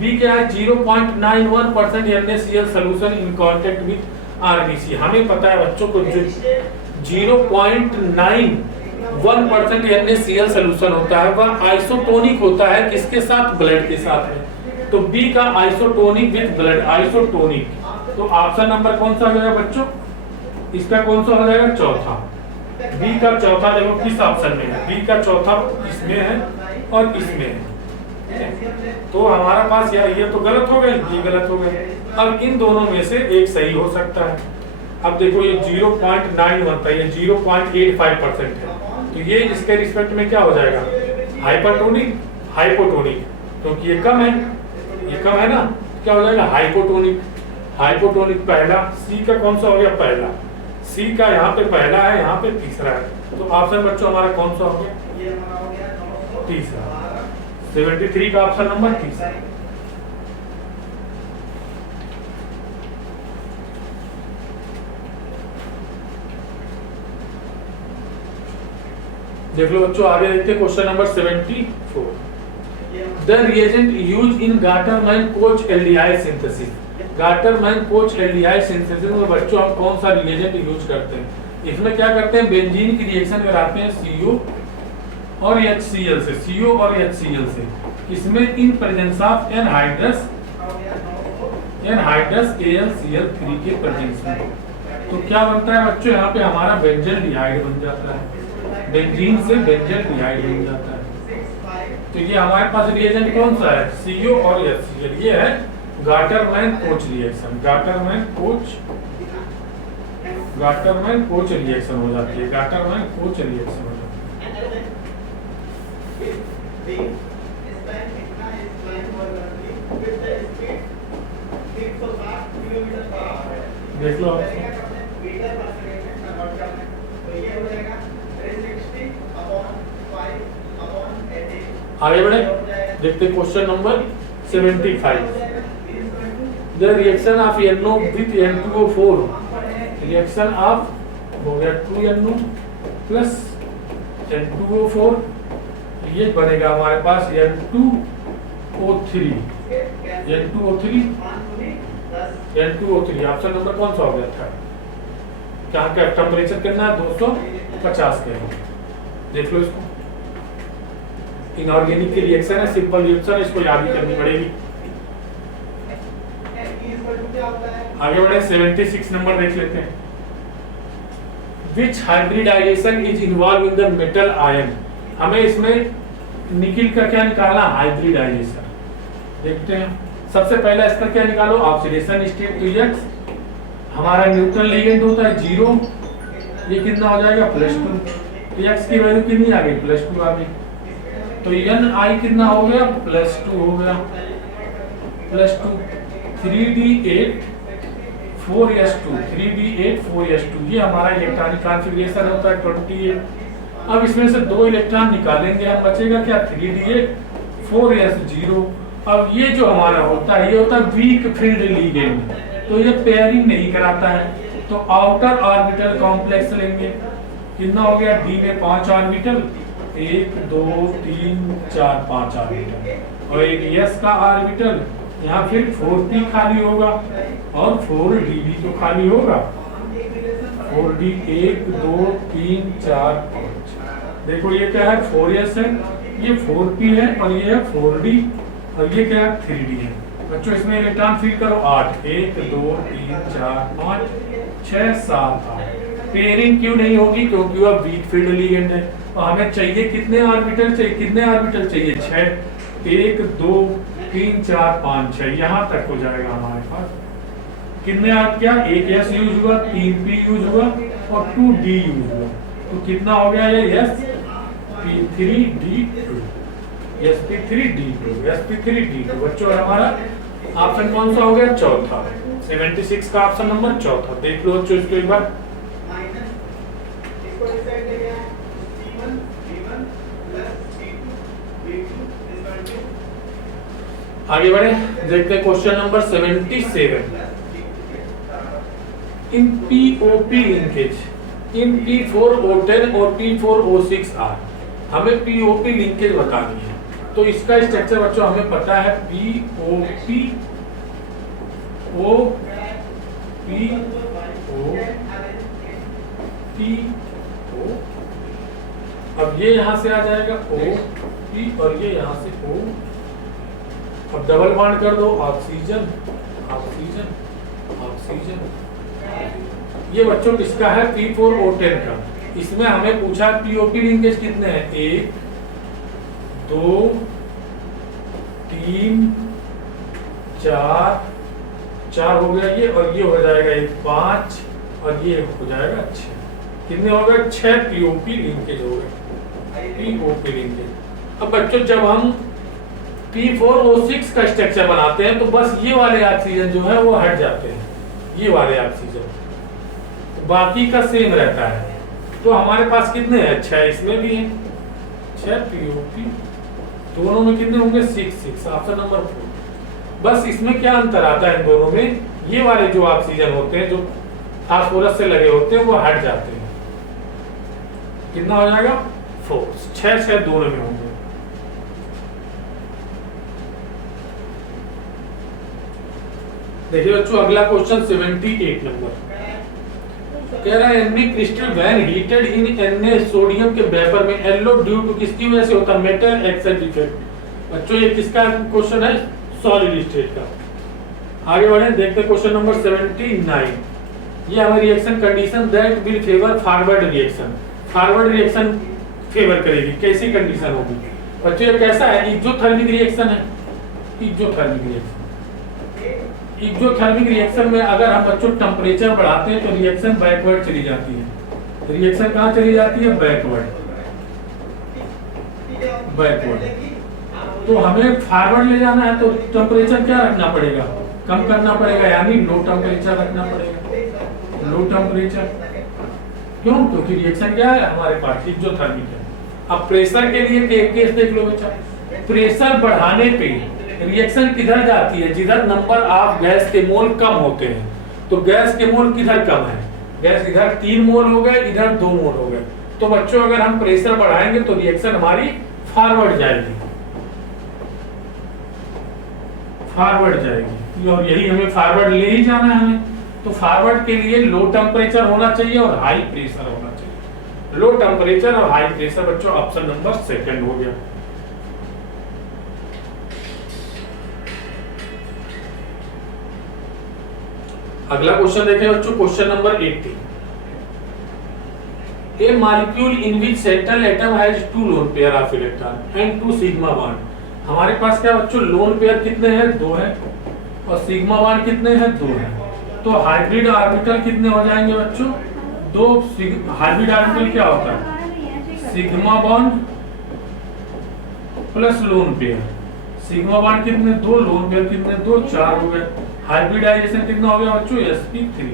B क्या है, 0.91% NaCl solution in contact with RBC। हमें पता है बच्चों को जो 0.91% NaCl सोल्यूशन होता है वह आइसोटोनिक होता है, किसके साथ, ब्लड के साथ में। तो B का आइसोटोनिक विद ब्लड, आइसोटोनिक, तो ऑप्शन नंबर कौन सा हो जाएगा बच्चों, इसका कौन सा हो जाएगा, चौथा। B का चौथा देखो किस ऑप्शन में है, B का चौथा इसमें है और इसमें है, तो हमारा पास यार ये तो गलत हो गई, ये गलत हो गई। अब इन दोनों में से एक सही हो सकता है। अब देखो ये 0.91 था, ये 0.85% है, तो ये इसके रिस्पेक्ट में क्या हो जाएगा, हाइपरटोनिक, हाइपोटोनिक, क्योंकि ये कम है, ये कम है ना, क्या हो जाएगा, हाइपोटोनिक। हाइपोटोनिक पहला, सी का कौन सा हो गया, पहला, सी का यहाँ पे पहला है, यहाँ पे तीसरा है, तो ऑप्शन बच्चों हमारा कौन सा हो गया, तीसरा। 73 का ऑप्शन नंबर तीसरा। देख लो बच्चों, आगे देखते हैं question number 74। The reagent use in Gattermann Koch aldehyde synthesis. Gattermann Koch aldehyde synthesis में बच्चों हम कौन सा रिएजेंट यूज करते हैं, इसमें क्या करते हैं, बेंजीन की रिएक्शन कराते हैं CO और HCl से, CO और HCl से, इसमें in presence of anhydrous AlCl3 के प्रेजेंस में, तो क्या बनता है बच्चों, यहाँ पे हमारा बेंजल्डिहाइड बन जाता है, बेंजीन से बेंजल्डिहाइड बन जाता है। तो ये हमारे पास रिएजेंट कौन सा है, CO और HCl, ये है गाटरमैन-कोच रिएक्शन, गाटरमैन-कोच रिएक्शन हो जाती है, गाटरमैन-कोच रिएक्शन हो जाती है। देख लो आगे बढ़े, देखते question number 75। The reaction of NO with N2O4, reaction of हो गया 2NO प्लस N2O4, ये बनेगा हमारे पास N2O3, ऑप्शन नंबर कौन सा हो गया था, क्या क्या टेम्परेचर कितना है, 250 के। देख लो इसको, इनऑर्गेनिक की रिएक्शन है, सिंपल रिएक्शन है, इसको याद ही करनी पड़ेगी। आगे बढ़े, 76 नंबर देख लेते हैं। Which hybridization is involved in the metal ion? हमें इसमें निकिल का क्या निकालना, हाइब्रिडाइजेशन। देखते हैं, सबसे पहला इसका क्या निकालो, ऑक्सीडेशन स्टेट टू X, हमारा न्यूट्रल लिगेंड होता है 0, ये कितना हो जाएगा, +2, X की वैल्यू कितनी आ गई, +2 आ गई, तो Ni कितना हो गया, +2 हो गया, +2, 3D8 4s2, 3D8 4s2, ये हमारा इलेक्ट्रॉनिक कॉन्फ़िगरेशन होता है 28। अब इसमें से 2 इलेक्ट्रॉन निकालेंगे, हम बचेगा क्या, 3D8 4s0। अब ये जो हमारा होता है, ये होता है वीक फील्ड लिगेंड, तो ये पेयरिंग नहीं कराता है, तो आउटर ऑर्बिटल कॉम्प्लेक्स लेंगे, कितना हो गया, D में 5 ऑर्बिटल, 1 2 3 4 5 ऑर्बिटल, और एक S का ऑर्बिटल, यहाँ फिर 4p खाली होगा और 4d भी तो खाली होगा, 4d 1 2 3 4 5। देखो ये क्या है, 4s है, ये 4p है, और ये है 4d, और ये क्या है, 3d है। बच्चों इसमें इलेक्ट्रॉन फील करो 8, 1 2 3 4 5 6 7 8। पेयरिंग क्यों नहीं होगी, क्योंकि वह वीक फील्ड लिगेंड है, और हमें चाहिए कितने ऑर्बिटल चाहिए, कितने ऑर्बिटल चाहिए, 6, 1 2 3 4 5 6, यहाँ तक हो जाएगा हमारे पास। कितने क्या, 1 S यूज हुआ, 3p यूज हुआ और 2d यूज हुआ, तो कितना हो गया, ये sp3d2, sp3d2, sp3d2। बच्चों हमारा ऑप्शन कौन सा हो गया, चौथा, 76 का ऑप्शन नंबर चौथा। देख लो बच्चों इसको एक बार, आगे बढ़े, देखते हैं क्वेश्चन नंबर 77। इन पीओपी लिंकेज इन P4O10 और P4O6 आर, हमें पीओपी लिंकेज बतानी है। तो इसका स्ट्रक्चर बच्चों हमें पता है, POP O P O P O, अब ये यहां से आ जाएगा O P और ये यहां से O, अब डबल बॉन्ड कर दो, ऑक्सीजन ऑक्सीजन ऑक्सीजन। ये बच्चों किसका है? P4O10 का। इसमें हमें पूछा पीओपी लिंकेज कितने हैं, 1 2 3 4 4 हो गया ये, और ये हो जाएगा 1 5 और ये हो जाएगा 6। कितने हो गए? 6 पीओपी लिंकेज हो गए, पीओपी लिंकेज। अब बच्चों जब हम P4O6 का स्ट्रक्चर बनाते हैं तो बस ये वाले ऑक्सीजन जो है वो हट जाते हैं, ये वाले ऑक्सीजन, तो बाकी का सेम रहता है। तो हमारे पास कितने हैं? 6 इसमें भी है, 6 पीओपी, दोनों में कितने होंगे? 6 ऑप्शन नंबर 4। बस इसमें क्या अंतर आता है इन दोनों में, ये वाले जो ऑक्सीजन होते हैं जो फास्फोरस से लगे होते हैं वो हट जाते हैं। कितना हो जाएगा? 4, 6 दोनों में होंगे। देखिए बच्चों अगला क्वेश्चन 78 नंबर कह रहा है Na crystal when heated in Na sodium के वेपर में येलो ड्यू टू किसकी वजह से होता है? Metal oxide effect. बच्चों ये किसका क्वेश्चन है? सॉलिड स्टेट का। आगे बढ़े, देखते हैं क्वेश्चन नंबर 79। ये हमारी reaction condition that will favour forward reaction, forward reaction favour करेगी। कैसी कंडीशन होगी बच्चों? ये कैसा है? एक्सोथर्मिक रिएक्शन है, एक्सोथर्मिक रिएक्शन। एक्सोथर्मिक रिएक्शन में अगर हम बच्चों टेम्परेचर बढ़ाते हैं तो रिएक्शन बैकवर्ड चली जाती है। रिएक्शन कहाँ चली जाती है? Backward, backward. तो हमें फॉरवर्ड ले जाना है तो टेम्परेचर क्या रखना पड़ेगा? कम करना पड़ेगा, यानी लो टेम्परेचर रखना पड़ेगा, लो टेम्परेचर। क्यों? क्योंकि रिएक्शन क्या है हमारे पास? एक्सोथर्मिक है। अब प्रेशर के लिए केस देख लो बच्चा, प्रेशर बढ़ाने पे रिएक्शन किधर जाती है? जिधर नंबर ऑफ गैस के मोल कम होते हैं। तो गैस के मोल किधर कम है? गैस इधर 3 मोल हो गए, इधर 2 मोल हो गए। तो बच्चों अगर हम प्रेशर बढ़ाएंगे तो रिएक्शन हमारी फॉरवर्ड जाएगी, फॉरवर्ड जाएगी, और यही हमें फॉरवर्ड ले ही जाना है हमें। तो फॉरवर्ड के लिए लो टेम्परेचर होना चाहिए और हाई प्रेशर होना चाहिए। लो टेम्परेचर और हाई प्रेशर बच्चों ऑप्शन नंबर 2 हो गया। अगला क्वेश्चन देखें बच्चों, question number 80। A molecule in which central atom has 2 lone pair of electron and 2 sigma bond। हमारे पास क्या बच्चों? लोन पेयर कितने हैं? 2 है, और सिग्मा बॉन्ड कितने हैं? 2 है। तो हाइब्रिड ऑर्बिटल कितने हो जाएंगे बच्चों? 2। हाइब्रिड ऑर्बिटल क्या होता है? Sigma bond plus lone pair. Sigma bond कितने? 2, लोन पेयर कितने? 2, 4 हो गए। हाइब्रिडाइजेशन कितना हो गया बच्चों? sp3।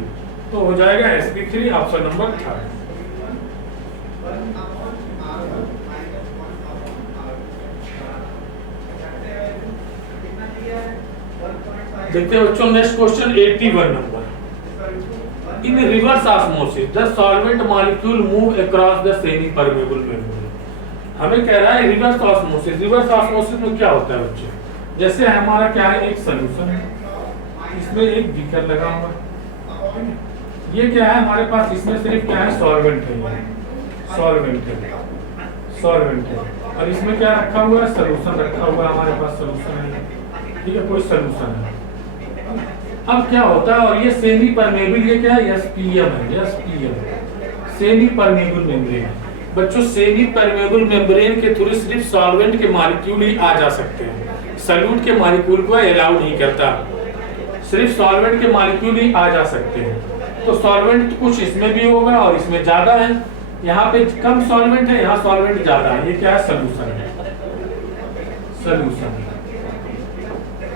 तो हो जाएगा sp3 ऑप्शन नंबर 3। देखते हैं बच्चों next question 81 number. In reverse osmosis the solvent molecule move across the semi permeable membrane. हमें कह रहा है रिवर्स ऑस्मोसिस। रिवर्स ऑस्मोसिस में क्या होता है बच्चों? जैसे हमारा क्या है? एक सॉल्यूशन है, इसमें एक बीकर लगा हुआ है, ये क्या है हमारे पास? इसमें सिर्फ क्या है? सॉल्वेंट है, सॉल्वेंट है, सॉल्वेंट है, और इसमें क्या रखा हुआ है? सॉल्यूशन रखा हुआ है हमारे पास, सॉल्यूशन है, ठीक है, कोई सॉल्यूशन है। अब क्या होता है? और ये सेमी परमेबल, ये क्या है? एसपीएम है, एसपीएम सेमी परमेबल मेम्ब्रेन। बच्चों सेमी परमेबल मेम्ब्रेन के थ्रू सिर्फ सॉल्वेंट के मॉलिक्यूल ही आ जा सकते हैं, सॉल्यूट के मॉलिक्यूल को अलाउ नहीं करता, सिर्फ सॉल्वेंट के मॉलिक्यूल ही आ जा सकते हैं। तो सॉल्वेंट कुछ इसमें भी होगा और इसमें ज्यादा है, यहाँ पे कम सॉल्वेंट है, यहाँ सॉल्वेंट ज्यादा है, ये क्या है? सॉल्यूशन है, सॉल्यूशन।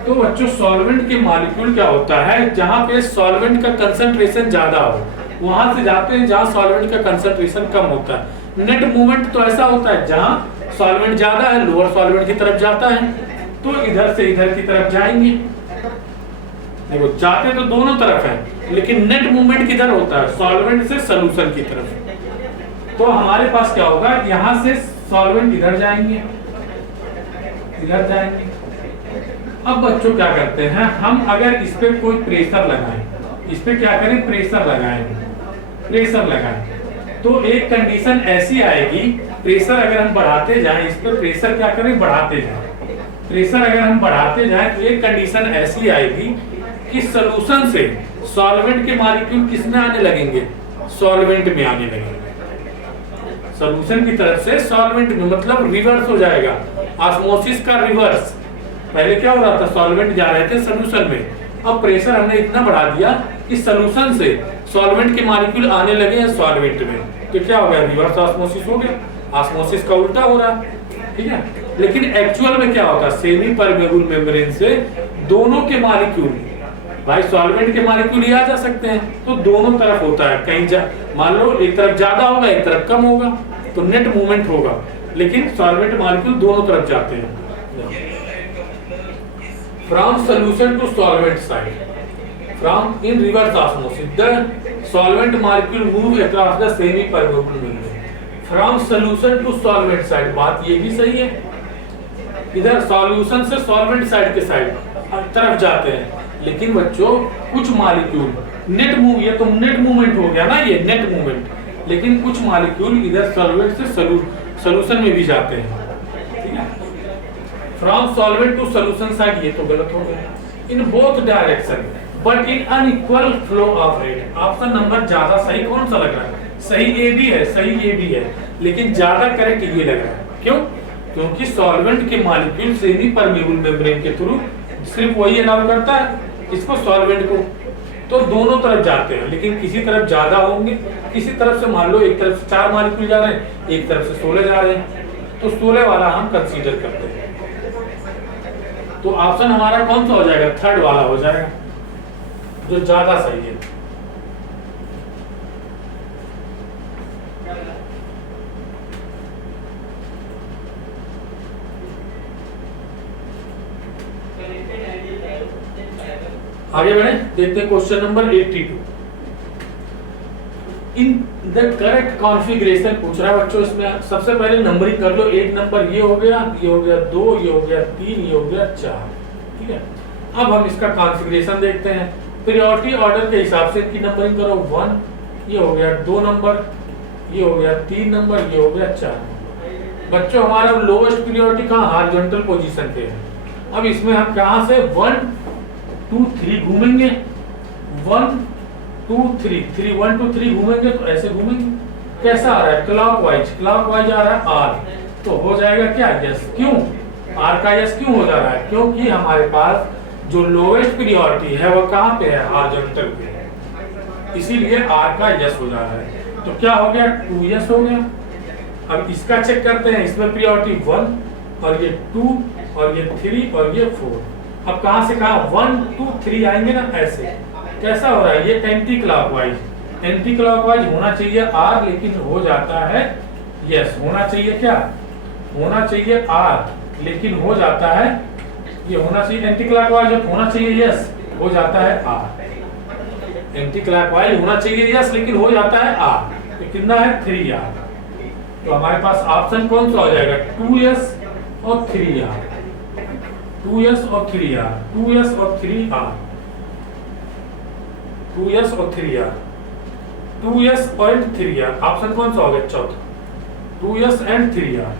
तो बच्चों सॉल्वेंट के मॉलिक्यूल क्या होता है? जहाँ पे सॉल्वेंट का कंसंट्रेशन ज्यादा हो वहां से जाते हैं जहाँ सॉल्वेंट का कंसंट्रेशन कम होता है। नेट मूवमेंट तो ऐसा होता है जहाँ सॉल्वेंट ज्यादा है लोअर सॉल्वेंट की तरफ जाता है, तो इधर से इधर की तरफ जाएंगे। देखो जाते तो दोनों तरफ है, लेकिन नेट मूवमेंट किधर होता है, सॉल्वेंट से सॉल्यूशन की तरफ। तो हमारे पास क्या होगा, यहां से सॉल्वेंट इधर जाएंगे, इधर जाएंगे। अब बच्चों क्या करते हैं, हम अगर इस पे कोई प्रेशर लगाएं, इस पे क्या करें, प्रेशर लगाएं, प्रेशर लगाएं, तो एक कंडीशन ऐसी आएगी, प्रेशर अगर हम बढ़ाते जाएं, इस पे प्रेशर क्या करें, बढ़ाते जाएं, प्रेशर अगर हम बढ़ाते जाएं, तो एक कंडीशन ऐसी आएगी कि सॉल्यूशन से सॉल्वेंट के मॉलिक्यूल किसमें आने लगेंगे, सॉल्वेंट में आने लगेंगे। सॉल्यूशन की तरफ से सॉल्वेंट में, मतलब रिवर्स हो जाएगा, ऑस्मोसिस का रिवर्स। पहले क्या हो रहा था, सॉल्वेंट जा रहे थे सॉल्यूशन में, अब प्रेशर हमने इतना बढ़ा दिया कि सॉल्यूशन से सॉल्वेंट के मॉलिक्यूल आने लगे हैं सॉल्वेंट में, तो क्या हो गया, रिवर्स ऑस्मोसिस हो गया, ऑस्मोसिस का उल्टा हो रहा, ठीक है। लेकिन एक्चुअल में क्या होता है, सेमी परमेबल मेम्ब्रेन से दोनों के मॉलिक्यूल, भाई सॉल्वेंट के मॉलिक्यूल ही आ जा सकते हैं, तो दोनों तरफ होता है, कहीं मान लो एक तरफ ज्यादा होगा एक तरफ कम होगा, तो नेट मूवमेंट होगा, लेकिन सॉल्वेंट मॉलिक्यूल दोनों तरफ जाते हैं। From solution to solvent side, from in reverse osmosis, the solvent molecule move across the semi-permeable membrane. From solution to solvent side, बात ये भी सही है, इधर सॉल्यूशन से सॉल्वेंट साइड के साइड तरफ जाते हैं, लेकिन बच्चों कुछ मॉलिक्यूल नेट मूव, ये तो नेट मूवमेंट हो गया ना, ये नेट मूवमेंट, लेकिन कुछ मॉलिक्यूल इधर सॉल्वेंट से सॉल्यूशन में भी जाते हैं, ठीक है। From solvent to solution side, ये तो गलत हो गया, in both direction but in unequal flow of rate. Option number ज्यादा सही कौन सा लग रहा है, सही ए भी है, सही ए भी है, लेकिन ज्यादा करेक्ट ये लग रहा है, क्यों, क्योंकि सॉल्वेंट के मॉलिक्यूल सेमी परमेबल मेम्ब्रेन के थ्रू सिर्फ वही अलाउ करता है इसको, सॉल्वेंट को, तो दोनों तरफ जाते हैं, लेकिन किसी तरफ ज्यादा होंगे, किसी तरफ से मान लो एक तरफ से 4 मॉलिक्यूल जा रहे हैं, एक तरफ से 16 जा रहे हैं, तो 16 वाला हम कंसीडर करते हैं। तो ऑप्शन हमारा कौन सा हो जाएगा, थर्ड वाला हो जाएगा, जो ज्यादा सही है। आगे बढ़े, देखते हैं question number 82। In the correct configuration पूछ रहा है बच्चों, इसमें सबसे पहले नंबरिंग कर लो, एक नंबर ये हो गया, ये हो गया 2, ये हो गया 3, ये हो गया 4, ठीक है। अब हम इसका कॉन्फ़िगरेशन देखते हैं, प्रायोरिटी ऑर्डर के हिसाब से इनकी नंबरिंग करो, 1, ये हो गया 2 नंबर, ये हो गया 3 नंबर, ये हो गया 4 नंबर। बच्चों हमारा लोएस्ट प्रायोरिटी कहाँ, हॉरिजॉन्टल पोजीशन पे है। अब इसमें हम कहाँ से 1 2 3 घूमेंगे, 1 2 3 3 1 2 3 घूमेंगे, तो ऐसे घूमेंगे, कैसा आ रहा है, क्लॉकवाइज, क्लॉकवाइज आ रहा है आर, तो हो जाएगा क्या, यस। क्यों आर का यस क्यों हो जा रहा है, क्योंकि हमारे पास जो लोएस्ट प्रायोरिटी है वो कहाँ पे है, हॉरिजॉन्टल पे है, इसीलिए आर का यस हो जा रहा है। तो क्या हो गया, 2 यस हो गया। अब इसका चेक करते हैं, इसमें प्रायोरिटी 1 और ये 2 और ये 3 और ये 4। अब कहां से कहा 1 2 3 आएंगे ना, ऐसे कैसा हो रहा है, ये एंटी क्लॉकवाइज, एंटी क्लॉकवाइज होना चाहिए आर, लेकिन हो जाता है यस, होना चाहिए क्या, होना चाहिए आर, लेकिन हो जाता है ये, होना चाहिए एंटी क्लॉकवाइज, होना चाहिए यस, हो जाता है आर। एंटी क्लॉकवाइज होना चाहिए यस, लेकिन हो जाता है आर, तो कितना है 3R। तो हमारे पास ऑप्शन कौन सा हो जाएगा, 2S और 3R, 2S और 3R, 2S और 3R, 2S और 3R, 2S और 3R, ऑप्शन कौन सा हो गया चौथा, 2S एंड 3R।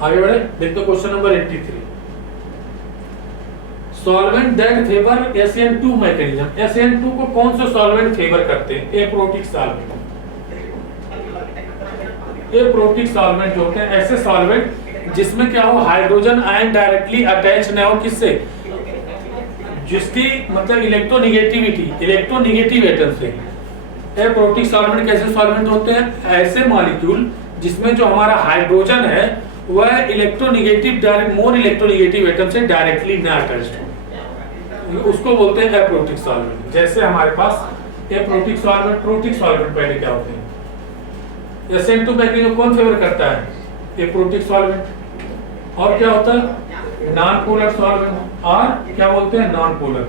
आगे बढ़े, देखते question number 83। Solvent that favour SN2 mechanism, SN2 को कौन से सॉल्वेंट फेवर करते हैं, एप्रोटिक सॉल्वेंट। एप्रोटिक सॉल्वेंट होते हैं ऐसे सॉल्वेंट जिसमें क्या हो, हाइड्रोजन आयन डायरेक्टली अटैच न हो, किससे, जिसकी मतलब इलेक्ट्रोनेगेटिव एटम से। एप्रोटिक सॉल्वेंट कैसे सॉल्वेंट होते हैं, ऐसे मॉलिक्यूल जिसमें जो हमारा हाइड्रोजन है वह मोर इलेक्ट्रोनेगेटिव एटम से डायरेक्टली ना अटैच्ड हो, उसको बोलते हैं एप्रोटिक सॉल्वेंट। जैसे हमारे पास एप्रोटिक सॉल्वेंट, प्रोटिक सॉल्वेंट पहले क्या होते हैं? SN2 मैकेनिज्म कौन फेवर करता है? Aprotic solvent. और क्या होता है? नॉन पोलर सॉल्वेंट, और क्या बोलते हैं? Non polar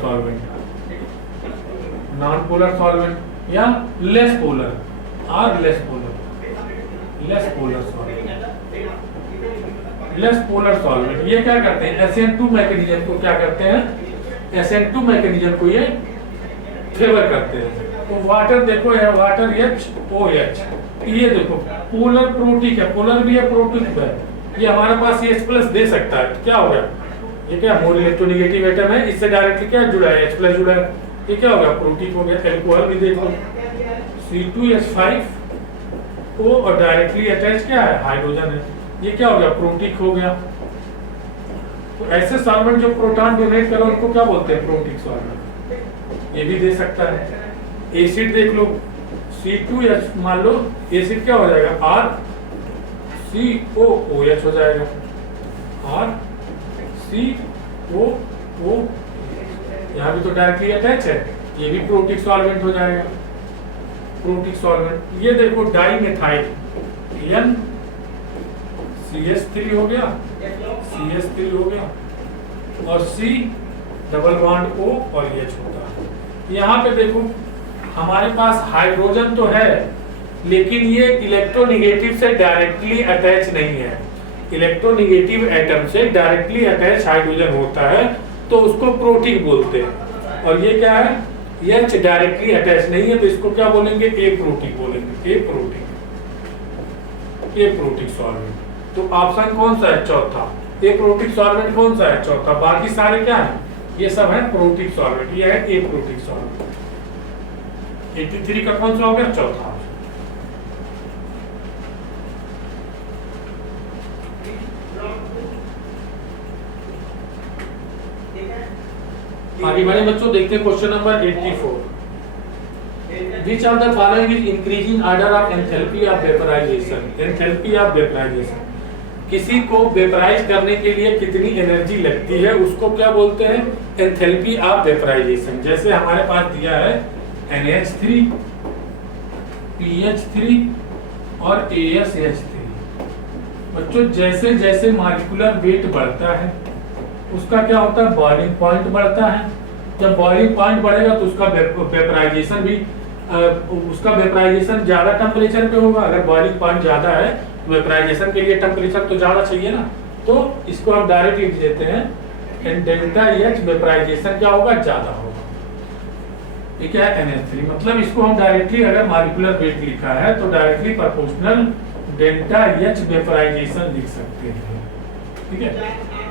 solvent, non polar solvent या लेस पोलर सॉल्वेंट। ये क्या करते हैं? SN2 मैकेनिज्म को क्या करते हैं? SN2 मैकेनिज्म को ये फेवर करते हैं। तो वाटर देखो है, वाटर HOH, ये देखो पोलर प्रोटिक है, पोलर भी है प्रोटिक भी है। ये हमारे पास H+ दे सकता है, क्या हो गया? ये क्या मोर इलेक्ट्रोनेगेटिव एटम है, इससे डायरेक्टली क्या जुड़ा है? H+ जुड़ा है, ये क्या हो गया? प्रोटिक हो गया। अल्कोहल भी देखो C2H5O और डायरेक्टली अटैच क्या है? हाइड्रोजन है, ये क्या हो गया? प्रोटिक हो गया। तो ऐसे सॉल्वेंट जो प्रोटॉन डोनेट करो उनको क्या बोलते हैं? Protic solvent. ये भी दे सकता है। एसिड देख लो C2H, मान लो एसिड क्या हो जाएगा? RCOOH हो जाएगा, RCOO, यहाँ भी तो डायरेक्टली अटैच है, ये भी प्रोटिक सॉल्वेंट हो जाएगा, प्रोटिक सॉल्वेंट। ये देखो डाई मेथाइल NCH3 हो गया, CH3 हो गया, और C डबल बॉन्ड O और H होता है। यहाँ पे देखो हमारे पास हाइड्रोजन तो है, लेकिन ये इलेक्ट्रोनेगेटिव से डायरेक्टली अटैच नहीं है। इलेक्ट्रोनेगेटिव एटम से डायरेक्टली अटैच हाइड्रोजन होता है तो उसको प्रोटिक बोलते हैं। और ये क्या है? H डायरेक्टली अटैच नहीं है, तो इसको क्या बोलेंगे? एप्रोटिक बोलेंगे, एप्रोटिक सॉल्वेंट। तो ऑप्शन कौन सा है? चौथा। एप्रोटिक सॉल्वेंट कौन सा है? चौथा। बाकी सारे क्या है? ये सब है प्रोटिक सॉल्वेंट, ये है एप्रोटिक सॉल्वेंट। 83 का कौन सा हो गया? चौथा। आगे बढ़े बच्चों, देखते हैं question number 84। Which of the following is increasing order of enthalpy of vaporization? Enthalpy of vaporization, किसी को वेपराइज करने के लिए कितनी एनर्जी लगती है उसको क्या बोलते हैं? Enthalpy of vaporisation. जैसे हमारे पास दिया है NH3, PH3 और ASH3। बच्चों जैसे जैसे मॉलिक्यूलर वेट बढ़ता है उसका क्या होता है? बॉइलिंग पॉइंट बढ़ता है। जब बॉइलिंग पॉइंट बढ़ेगा तो उसका वेपराइजेशन भी ज्यादा टेम्परेचर पे होगा। अगर बॉइलिंग पॉइंट ज्यादा है तो वेपराइजेशन के लिए टेम्परेचर तो ज्यादा चाहिए ना, तो इसको हम डायरेक्ट लिख देते हैं डेल्टा H, वेपराइजेशन क्या होगा? ज्यादा होगा। ये क्या है? NH3। मतलब इसको हम डायरेक्टली, अगर मॉलिक्यूलर वेट लिखा है तो directly proportional delta H vaporisation लिख सकते हैं। ठीक है।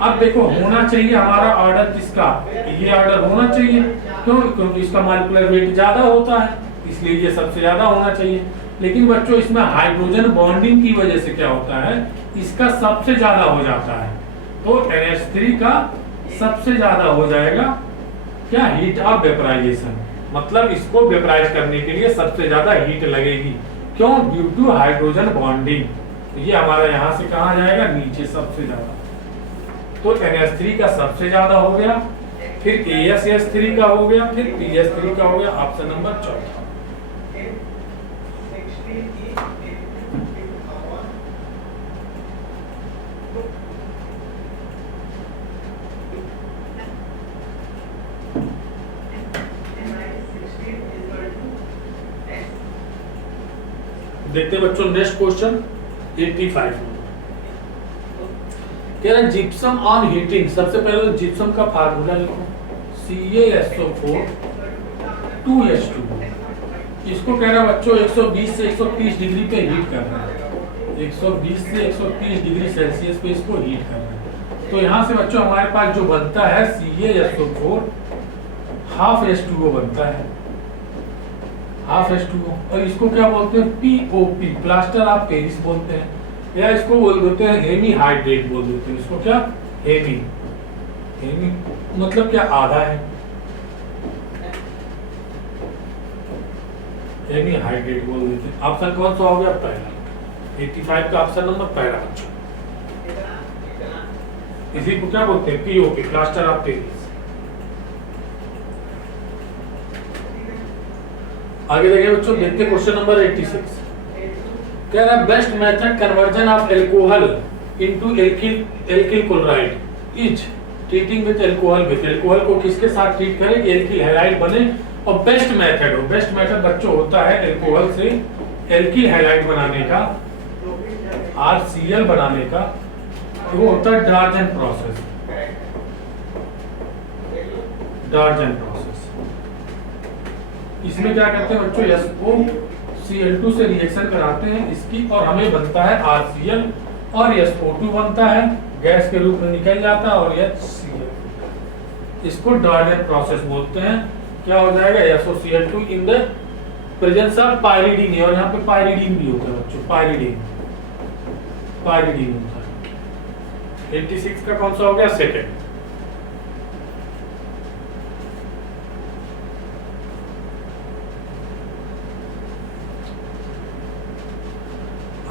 अब देखो होना चाहिए हमारा ऑर्डर किसका? ये ऑर्डर होना चाहिए, क्यों? क्योंकि इसका मॉलिक्यूलर वेट ज्यादा होता है, इसलिए ये सबसे ज्यादा होना चाहिए। लेकिन बच्चों इसमें हाइड्रोजन बॉन्डिंग की वजह से क्या होता है? इसका सबसे ज्यादा हो जाता है। तो NH3 का सबसे ज्यादा हो जाएगा क्या? Heat of vaporisation. मतलब इसको वेपराइज करने के लिए सबसे ज्यादा हीट लगेगी। क्यों? Due to hydrogen bonding. ये हमारा यहाँ से कहाँ जाएगा? नीचे सबसे ज्यादा। तो NH3 का सबसे ज्यादा हो गया, फिर ASH3 का हो गया, फिर PH3 का हो गया। ऑप्शन नंबर चौथा। देखते बच्चों नेक्स्ट क्वेश्चन 85। कह रहा जिप्सम ऑन हीटिंग। सबसे पहले तो जिप्सम का फार्मूला लिखो, CaSO4 2H2। इसको कह रहा बच्चों 120 से 130 डिग्री पे हीट करना है। 120 से 130 डिग्री सेल्सियस पे इसको हीट करना है। तो यहाँ से बच्चों हमारे पास जो बनता है CaSO4 हाफ H2O बनता है, हाफ H2O। और इसको क्या बोलते हैं? POP, प्लास्टर ऑफ पेरिस बोलते हैं, या इसको बोल देते हैं हेमी हाइड्रेट बोल देते हैं। इसको क्या? हेमी मतलब क्या? आधा है। हेमी हाइड्रेट बोल देते हैं। ऑप्शन कौन सा हो गया? पहला। 85 का ऑप्शन नंबर पहला बच्चों। इसी को क्या बोलते हैं? POP, plaster of Paris. आगे देखिए बच्चों, देखते क्वेश्चन नंबर 86। कह रहा है best method conversion of alcohol into alkyl chloride is treating with alcohol. With alcohol को किसके साथ ट्रीट करें कि एल्किल हैलाइड बने, और बेस्ट मेथड हो, बेस्ट मेथड बच्चों होता है एल्कोहल से एल्किल हैलाइड बनाने का, RCl बनाने का, वो होता है डार्जन प्रोसेस। डार्जन प्रोसेस, इसमें क्या करते हैं बच्चों, SOCl2 से रिएक्शन कराते हैं इसकी, और हमें बनता है RCl, और SO2 बनता है, गैस के रूप में निकल जाता है, और HCl। इसको डार्जन प्रोसेस बोलते हैं। क्या हो जाएगा, SOCl2 in the presence of pyridine, और यहाँ पे पायरिडीन भी होता है बच्चों, पायरिडीन होता है। 86 का कौन सा हो गया, सेकंड।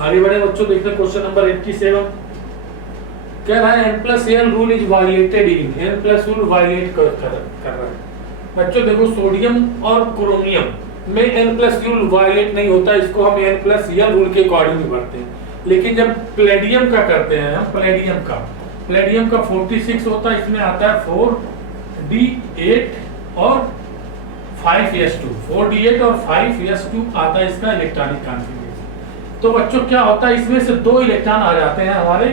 आगे बढ़े बच्चों, देखते हैं क्वेश्चन नंबर 87। कह रहा है N+L rule is violated in, N+ rule violate कर रहा है बच्चों। देखो सोडियम और क्रोमियम में N+ रूल वायलेट नहीं होता, इसको हम N+L रूल के अकॉर्डिंग पढ़ते हैं। लेकिन जब प्लेडियम का करते हैं हम, प्लेडियम का 46 होता है, इसमें आता है 4D8 और 5s2, 4D8 और 5s2 आता है इसका इलेक्ट्रॉनिक कॉन्फ़िगरेशन। तो बच्चों क्या होता है, इसमें से 2 इलेक्ट्रॉन आ जाते हैं हमारे,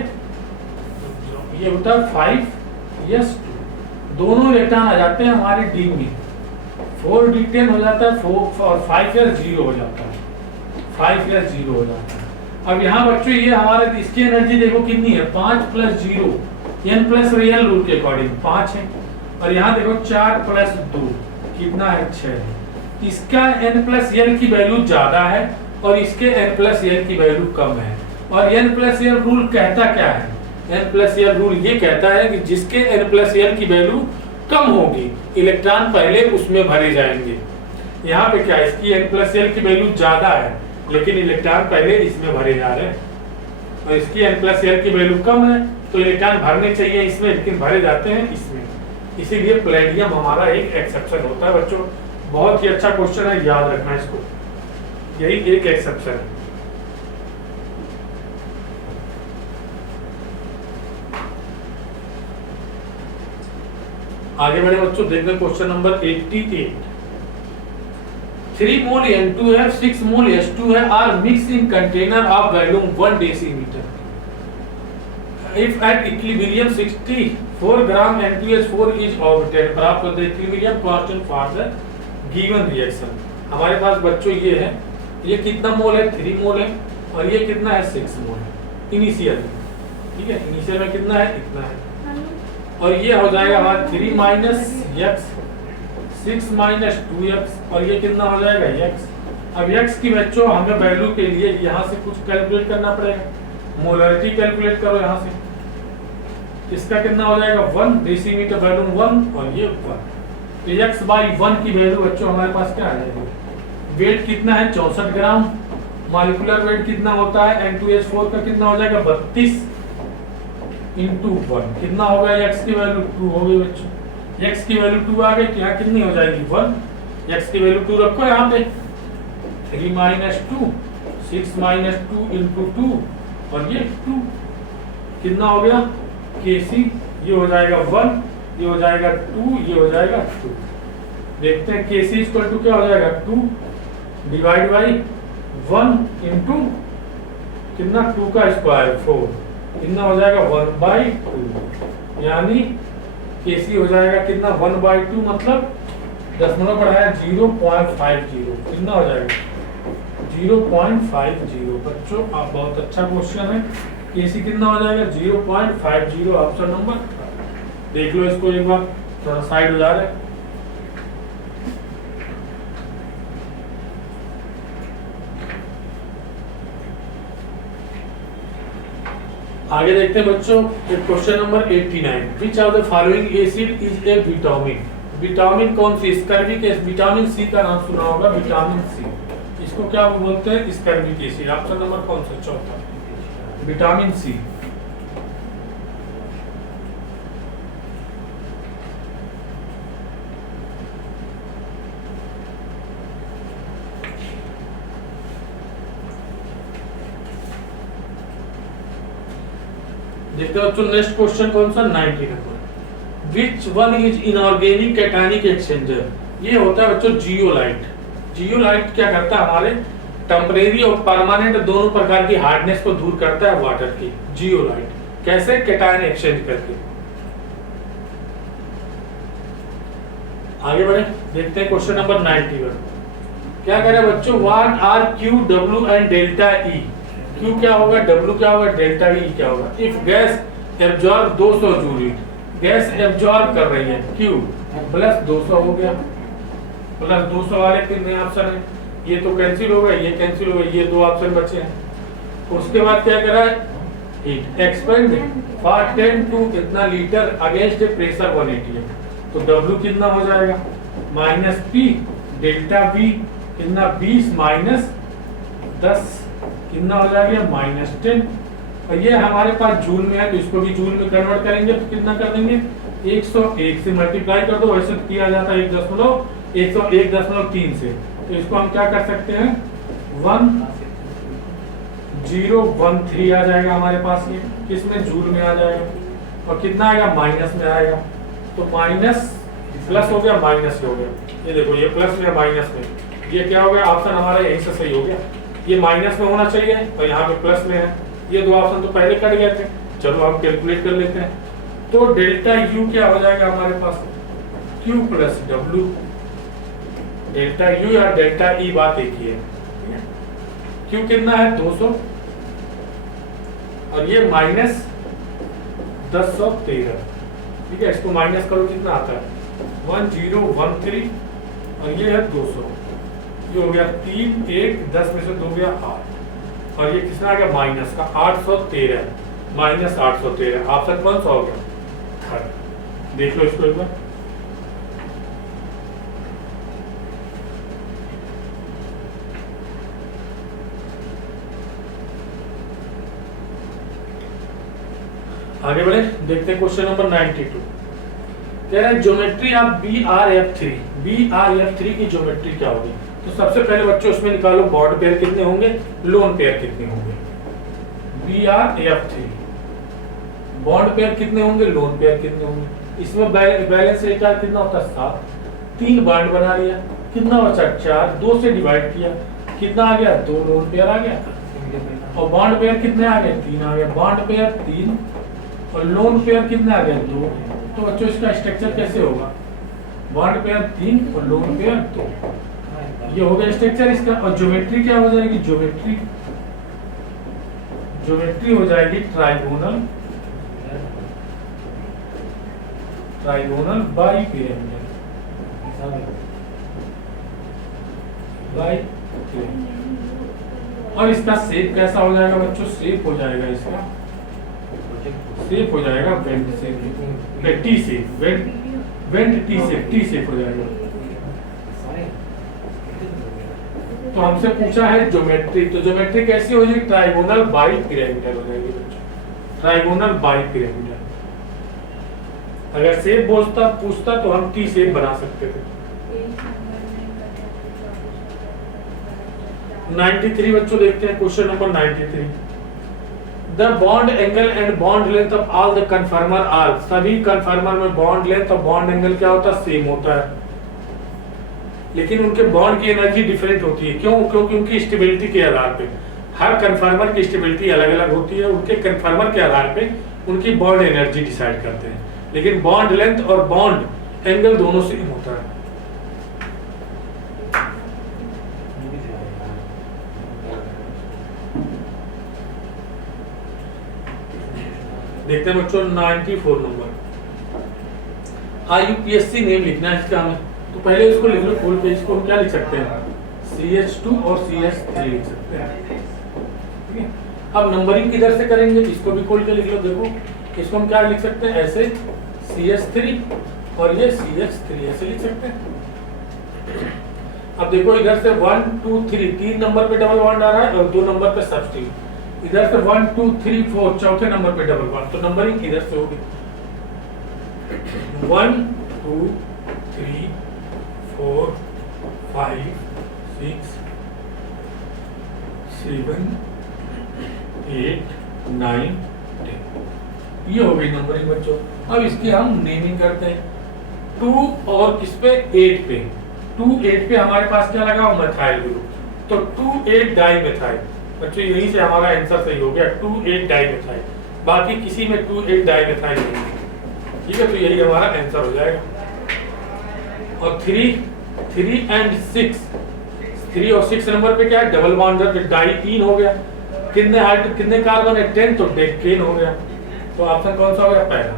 ये होता है 5s2, दोनों इलेक्ट्रॉन आ जाते हैं हमारे D में, 4D10 हो जाता है, 4 और 5s0 हो जाता है, 5s0 हो जाता है। अब यहाँ बच्चों ये हमारे इसकी एनर्जी देखो कितनी है, 5 + 0, N+L रूल के अकॉर्डिंग 5 है, और यहाँ देखो 4 + 2 कितना है, 6 है। इसका N+L की वैल्यू ज्यादा है और इसके N+L की वैल्यू कम है। और N+L रूल कहता क्या है, N+L रूल ये कहता है कि जिसके N+L की वैल्यू कम होगी, इलेक्ट्रॉन पहले उसमें भरे जाएंगे। यहाँ पे क्या, इसकी N+L की वैल्यू ज्यादा है लेकिन इलेक्ट्रॉन पहले इसमें भरे जा रहे हैं, और इसकी N+L की वैल्यू कम है तो इलेक्ट्रॉन भरने चाहिए इसमें, लेकिन भरे जाते हैं इसमें। इसीलिए प्लेडियम हमारा एक एक्सेप्शन होता है बच्चों। बहुत ही अच्छा क्वेश्चन है, याद रखना इसको, यही एक एक्सेप्शन है। आगे बढ़े बच्चों, देखते हैं क्वेश्चन नंबर 88। 3 मोल N2 है, 6 मोल H2 है, are mix in container of volume 1 decimetre. If at equilibrium 64 gram N2H4 is obtained, प्राप्त होता है equilibrium constant for the given reaction. हमारे पास बच्चों ये है, ये कितना मोल है, 3 मोल है, और ये कितना है, 6 मोल है इनिशियल, ठीक है, इनिशियल में कितना है, इतना है, और ये हो जाएगा हमारा 3 - x, 6 - 2x, और ये कितना हो जाएगा, x। अब x की बच्चों हमें वैल्यू के लिए यहाँ से कुछ कैलकुलेट करना पड़ेगा, मोलरिटी कैलकुलेट करो यहाँ से, इसका कितना हो जाएगा, 1 डेसीमीटर वॉल्यूम 1, और ये 1, तो x/1 की वैल्यू बच्चों हमारे पास क्या आ जाएगी, वेट कितना है, 64 ग्राम, मॉलिक्यूलर वेट कितना होता है, N2H4 का कितना हो जाएगा, 32 × 1, कितना होगा, x की वैल्यू 2 हो गई बच्चों, x की वैल्यू 2 आ गई, यहाँ कितनी हो जाएगी, 1, x की वैल्यू 2 रखो यहाँ पे, 3 - 2, 6 - 2 × 2, और ये 2, कितना हो गया, Kc, ये हो जाएगा 1, ये हो जाएगा 2, ये हो जाएगा 2। देखते हैं Kc = क्या हो जाएगा, 2 डिवाइड बाई 1 × कितना, 2 का स्क्वायर 4, कितना हो जाएगा, 1/2, यानी Kc हो जाएगा कितना, 1/2, मतलब दशमलव बढ़ाया 0.50, कितना हो जाएगा, 0.50। बच्चों आप बहुत अच्छा क्वेश्चन है, Kc कितना हो जाएगा, 0.50, ऑप्शन नंबर। देख लो इसको एक बार, थोड़ा साइड हो जा रहा है। आगे देखते हैं बच्चों, question number 89। Which of the following acid is A vitamin. Vitamin कौन सी, स्कर्विक एसिड, विटामिन सी का नाम सुना होगा, विटामिन सी, इसको क्या बोलते हैं, स्कर्विक एसिड। ऑप्शन नंबर कौन सा, चौथा, विटामिन सी। देखते हो बच्चों नेक्स्ट क्वेश्चन कौन सा 90 number, which one is inorganic cationic exchanger. ये होता है बच्चों जियोलाइट। जियोलाइट क्या करता है, हमारे टेम्परेरी और परमानेंट दोनों प्रकार की हार्डनेस को दूर करता है वाटर की। जियोलाइट कैसे, कैटायन एक्सचेंज करके। आगे बढ़े, देखते हैं क्वेश्चन नंबर 91। क्या करें बच्चों, what are Q, W and delta E. Q क्या होगा, डब्ल्यू क्या होगा, डेल्टा ई क्या होगा। If gas absorb 200 joule, gas absorb कर रही है क्यू प्लस 200 हो गया, प्लस 200 वाले कितने ऑप्शन है, ये तो कैंसिल हो गए, ये कैंसिल हो गए, ये दो ऑप्शन बचे हैं। उसके बाद क्या करा है, हीट एक्सपेंड फॉर 10 टू कितना लीटर अगेंस्ट प्रेशर 180 है, तो W कितना हो जाएगा माइनस P, डेल्टा V कितना 20 माइनस 10 कितना हो जाएगा माइनस 10। और ये हमारे पास जूल में है तो इसको भी जूल में कन्वर्ट करेंगे तो कितना कर देंगे 101 से मल्टीप्लाई कर दो, वैसे तो किया जाता है 101.3 से, तो इसको हम क्या कर सकते हैं 1013 आ जाएगा हमारे पास, ये किसमें जूल में आ जाएगा और कितना आएगा माइनस में आएगा, तो माइनस प्लस हो गया माइनस हो गया, ये देखो ये प्लस में माइनस में, ये क्या हो गया ऑप्शन हमारा यहीं से सही हो गया, ये माइनस में होना चाहिए और यहाँ पे प्लस में है, ये दो ऑप्शन तो पहले कट गए थे। चलो हम कैलकुलेट कर लेते हैं, तो डेल्टा यू क्या हो जाएगा हमारे पास Q plus W, delta U या डेल्टा ई बात एक ही है। क्यू कितना है 200 और ये माइनस 1013, ठीक है, इसको माइनस करो कितना आता है 1013 और ये है 200, ये हो गया 3 1 10 में से 2 गया 8 और ये कितना आ गया माइनस का 813 माइनस 813, ऑप्शन कौन सा हो गया थर्ड। देख लो इसको एक बार, आगे बढ़े, देखते हैं क्वेश्चन नंबर 92। कह रहा है ज्योमेट्री ऑफ BRF3, BRF3 की ज्योमेट्री क्या होगी। तो सबसे पहले बच्चों उसमें निकालो बॉन्ड पेयर कितने होंगे, लोन पेयर कितने होंगे। BRF3 बॉन्ड पेयर कितने होंगे, लोन पेयर कितने होंगे। इसमें बैलेंस चार्ज कितना होता है 7, 3 बॉन्ड बना लिया, कितना बचा 4, 2 से डिवाइड किया, कितना आ गया 2 लोन पेयर आ गया और बॉन्ड पेयर कितने आ गए 3 आ गए, बॉन्ड पेयर 3 और लोन पेयर कितने आ गए 2। तो बच्चों इसका स्ट्रक्चर कैसे होगा, बॉन्ड पेयर 3 और लोन पेयर 2, ये हो गया स्ट्रक्चर इसका। और ज्योमेट्री क्या हो जाएगी, ज्योमेट्री हो जाएगी ट्राइगोनल बाई पिरामिडल, और इसका शेप कैसा हो जाएगा बच्चों, शेप हो जाएगा इसका, शेप हो जाएगा went shape, T shape, went T shape हो जाएगा। तो हमसे पूछा है ज्योमेट्री, तो ज्योमेट्री कैसी हो जाएगी ट्राइगोनल बाई पिरामिडल हो जाएगी बच्चों, ट्राइगोनल बाई पिरामिडल। अगर शेप पूछता तो हम टी शेप बना सकते थे। 93 बच्चों देखते हैं question number 93। The bond angle and bond length of all the conformer are, सभी कन्फर्मर में बॉन्ड लेंथ और बॉन्ड एंगल क्या होता है सेम होता है, लेकिन उनके बॉन्ड की एनर्जी डिफरेंट होती है। क्यों, क्योंकि उनकी स्टेबिलिटी के आधार पे, हर कन्फर्मर की स्टेबिलिटी अलग अलग होती है, उनके कन्फर्मर के आधार पे उनकी बॉन्ड एनर्जी डिसाइड करते हैं, लेकिन बॉन्ड लेंथ और बॉन्ड एंगल दोनों सेम होता है। देखते हैं बच्चों 94 नंबर, IUPAC नेम लिखना है इसका हमें, तो पहले इसको लिख लो खोल के, इसको हम क्या लिख सकते हैं CH2 और CH3 लिख सकते हैं, ठीक है। अब नंबरिंग किधर से करेंगे, इसको भी खोल के लिख लो, देखो इसको हम क्या लिख सकते हैं ऐसे CH3 और ये CH3 ऐसे लिख सकते हैं। अब देखो इधर से 1 2 3 3 नंबर पे डबल बॉन्ड आ रहा है और 2 नंबर पे सब्स्टिट्यूट, इधर से 1 2 3 4 चौथे नंबर पे डबल बॉन्ड, तो नंबरिंग इधर से होगी 1 2 3 4 5 6 7 8 9 10, ये हो गई नंबरिंग बच्चों। अब इसकी हम नेमिंग करते हैं। 2 और किस पे 8 पे, 2 8 पे हमारे पास क्या लगा, मेथाइल ग्रुप, तो 2 8 डाई मेथाइल बच्चों, यहीं से हमारा आंसर सही हो गया, 2 8 डाई मेथाइल। बाकी किसी में 2 8 डाई मेथाइल नहीं है, ठीक है, तो यही हमारा आंसर हो जाएगा। और 3 and 6, 3 और 6 नंबर पे क्या है, डबल बॉन्ड है, डाई हो गया। कितने कार्बन है, 10, तो डेकेन हो गया। तो ऑप्शन कौन सा हो गया, पहला।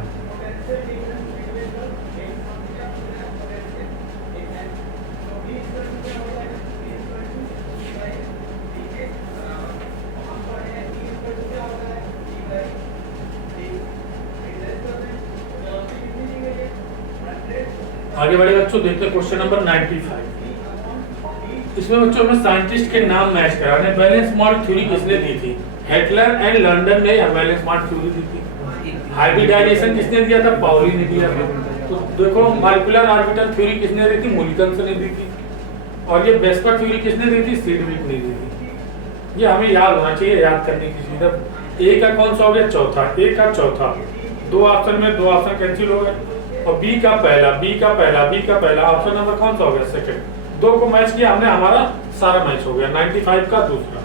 आगे बढ़े बच्चों, देखते हैं क्वेश्चन नंबर 95। इसमें बच्चों हमें साइंटिस्ट के नाम मैच कराने। बैलेंस बॉन्ड थ्योरी किसने दी थी, हेटलर एंड लंडन ने बैलेंस बॉन्ड थ्योरी दी थी। हाइब्रिडाइजेशन किसने दिया था, पाउली ने दिया था। तो देखो मॉलिक्यूलर ऑर्बिटल थ्योरी किसने दी थी, मुलिकन्स ने दी थी। और ये बेस्पर थ्योरी किसने दी थी, सिडविक ने दी थी। ये हमें याद होना चाहिए, याद करने की चीज है। ए का कौन सा हो गया, चौथा, ए का चौथा, 2 ऑप्शन में 2 ऑप्शन कैंसिल हो गए। और बी का पहला, बी का पहला, बी का पहला, ऑप्शन नंबर कौन सा हो गया, सेकंड। 2 को मैच किया हमने, हमारा सारा मैच हो गया। 95 का दूसरा।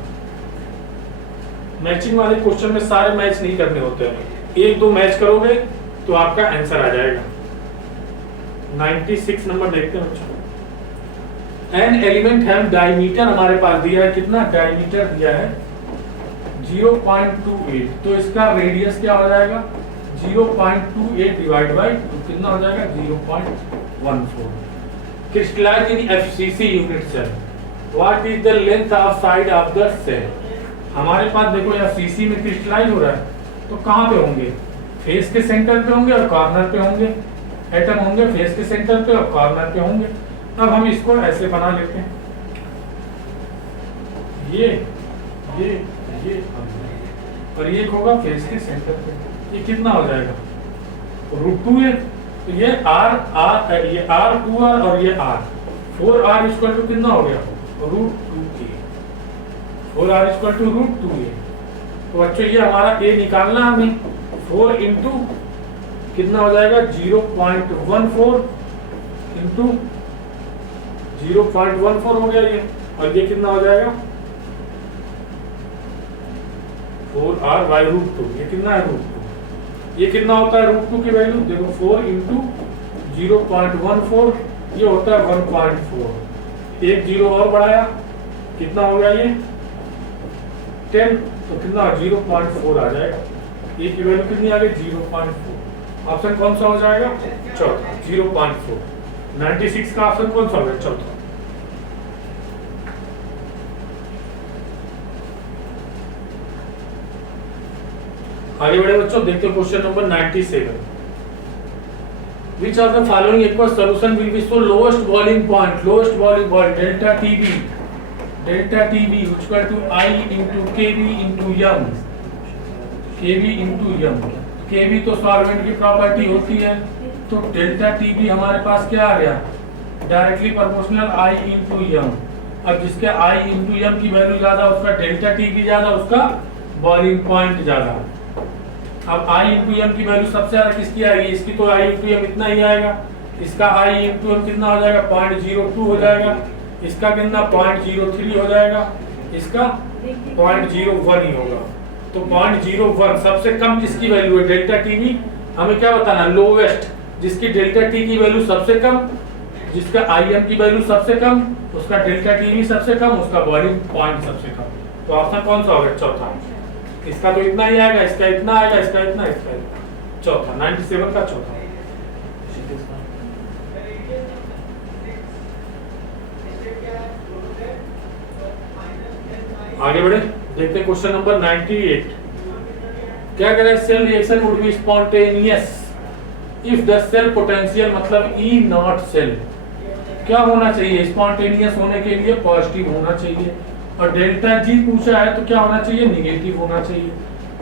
मैचिंग वाले क्वेश्चन में सारे मैच नहीं करने होते हैं, 1-2 मैच करोगे तो आपका आंसर आ जाएगा। 96 नंबर देखते हैं बच्चों। एन एलिमेंट है, डायमीटर हमारे पास दिया है, कितना डायमीटर दिया है 0.28, तो इसका रेडियस क्या हो जाएगा 0.28 डिवाइड बाय 2, कितना हो जाएगा 0.14। Crystallise in FCC unit cell, what is the length of side of the cell. हमारे पास देखो एफसीसी में क्रिस्टलाइज हो रहा है, तो कहां पे होंगे, फेस के सेंटर पे होंगे और कॉर्नर पे होंगे। एटम होंगे फेस के सेंटर पे और कॉर्नर पे होंगे। अब हम इसको ऐसे बना लेते हैं, ये और ये होगा फेस के सेंटर पे। ये कितना हो जाएगा √2 है, तो ये r, ये r2r और ये r, 4r इक्वल टू कितना हो गया √2a, 4r equal to √2a। तो बच्चों ये हमारा a निकालना हमें, 4 इंटू कितना हो जाएगा 0.14 इंटू 0.14 हो गया ये, और ये कितना हो जाएगा 4r बाई √2, ये कितना है √2। ये कितना होता है √2 की वैल्यू, देखो 4 इंटू 0.14, ये होता है 1.4, एक जीरो और बढ़ाया, कितना हो गया ये 10, तो कितना 0.4 आ जाएगा। ये की वैल्यू कितनी आ गई 0.4। ऑप्शन कौन सा हो जाएगा, चौथा 0.4। 96 का ऑप्शन कौन सा होगा, चौथा। आगे बढ़े बच्चों, देखते हैं question number 97। Which of the following aqueous solution will be so lowest boiling point delta TB equal to I into KB into m, KB तो सॉल्वेंट की प्रॉपर्टी होती है, तो डेल्टा TB हमारे पास क्या आ गया, directly proportional I into m। अब जिसके I into m की वैल्यू ज्यादा, उसका डेल्टा TB ज्यादा, उसका बॉइलिंग पॉइंट ज्यादा। अब I इंटू एम की वैल्यू सबसे ज्यादा किसकी आएगी, इसकी तो I इंटू एम इतना ही आएगा, इसका I इंटू एम कितना हो जाएगा 0.02 हो जाएगा, इसका कितना 0.03 हो जाएगा, इसका 0.01 ही होगा। तो 0.01 सबसे कम किसकी वैल्यू है, डेल्टा टीवी। हमें क्या बताना, लोवेस्ट, जिसकी डेल्टा टी की वैल्यू सबसे कम, जिसका आई एम की वैल्यू सबसे कम, उसका डेल्टा टीवी सबसे कम, उसका बॉइलिंग पॉइंट सबसे कम। तो ऑप्शन कौन सा होगा, चौथा। इसका तो इतना ही आएगा, इसका इतना आएगा, इसका इतना, इसका इतना, चौथा 97 का चौथा। आगे बढ़े, देखते हैं क्वेश्चन नंबर 98। क्या कह रहा है, cell reaction would be spontaneous if the cell potential, मतलब ई नॉट सेल क्या होना चाहिए, स्पॉन्टेनियस होने के लिए पॉजिटिव होना चाहिए। और डेल्टा जी पूछा है तो क्या होना चाहिए, निगेटिव होना चाहिए।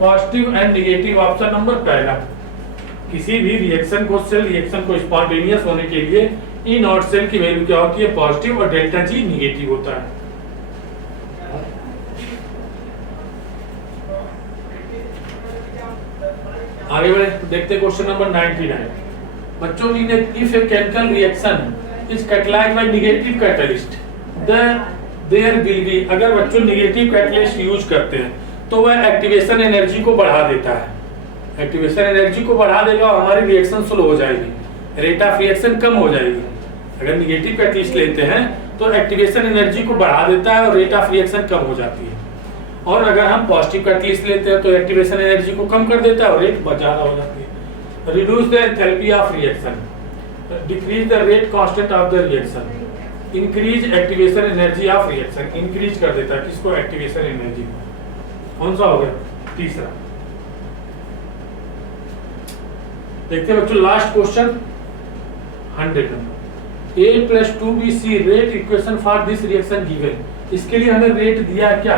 Positive and negative option number पहला। किसी भी रिएक्शन को, सेल रिएक्शन को स्पॉन्टेनियस होने के लिए ई नॉट सेल की वैल्यू क्या होती है, पॉजिटिव, और डेल्टा जी निगेटिव होता है। आगे बढ़े तो देखते क्वेश्चन नंबर 99 बच्चों की ने if a chemical reaction is catalysed by negative catalyst there will be, अगर बच्चों नेगेटिव कैटलिस्ट यूज करते हैं तो वह एक्टिवेशन एनर्जी को बढ़ा देता है। एक्टिवेशन एनर्जी को बढ़ा देगा और हमारी रिएक्शन स्लो हो जाएगी, रेट ऑफ रिएक्शन कम हो जाएगी। अगर नेगेटिव कैटलिस्ट लेते हैं तो एक्टिवेशन एनर्जी को बढ़ा देता है और रेट ऑफ रिएक्शन कम हो जाती है। और अगर हम पॉजिटिव कैटलिस्ट लेते हैं तो एक्टिवेशन एनर्जी को कम कर देता है और रेट ज्यादा हो जाती है। Reduce the enthalpy of reaction, decrease the rate constant of the reaction, increase activation energy of reaction, increase कर देता है किसको, एक्टिवेशन एनर्जी को। कौन सा हो गया, तीसरा। देखते हैं बच्चों last question 100 number. A + 2BC rate equation for this reaction given. इसके लिए हमें रेट दिया है क्या,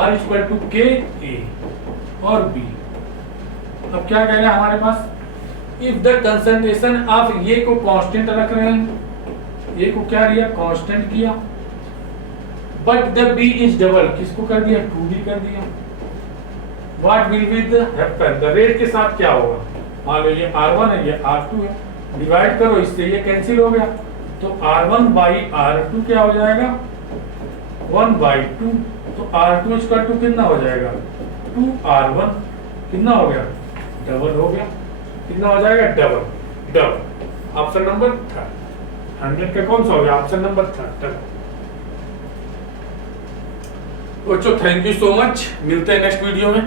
R = K A और B। अब क्या कहेगा हमारे पास, इफ द कंसंट्रेशन ऑफ ये को कांस्टेंट रख रहे हैं, ये को क्या दिया, कांस्टेंट किया, but the B is double, किसको कर दिया, 2B कर दिया। What will be the happen, the rate के साथ क्या होगा, मान लो ये R1 है ये R2 है, डिवाइड करो इससे, ये कैंसिल हो गया तो R1/R2 क्या हो जाएगा, 1/2। तो R2 = कितना हो जाएगा, 2R1, कितना हो गया, डबल हो गया, कितना हो जाएगा, डबल। ऑप्शन नंबर 100 का कौन सा हो गया, ऑप्शन नंबर 3। बच्चों थैंक यू सो मच, मिलते हैं नेक्स्ट वीडियो में।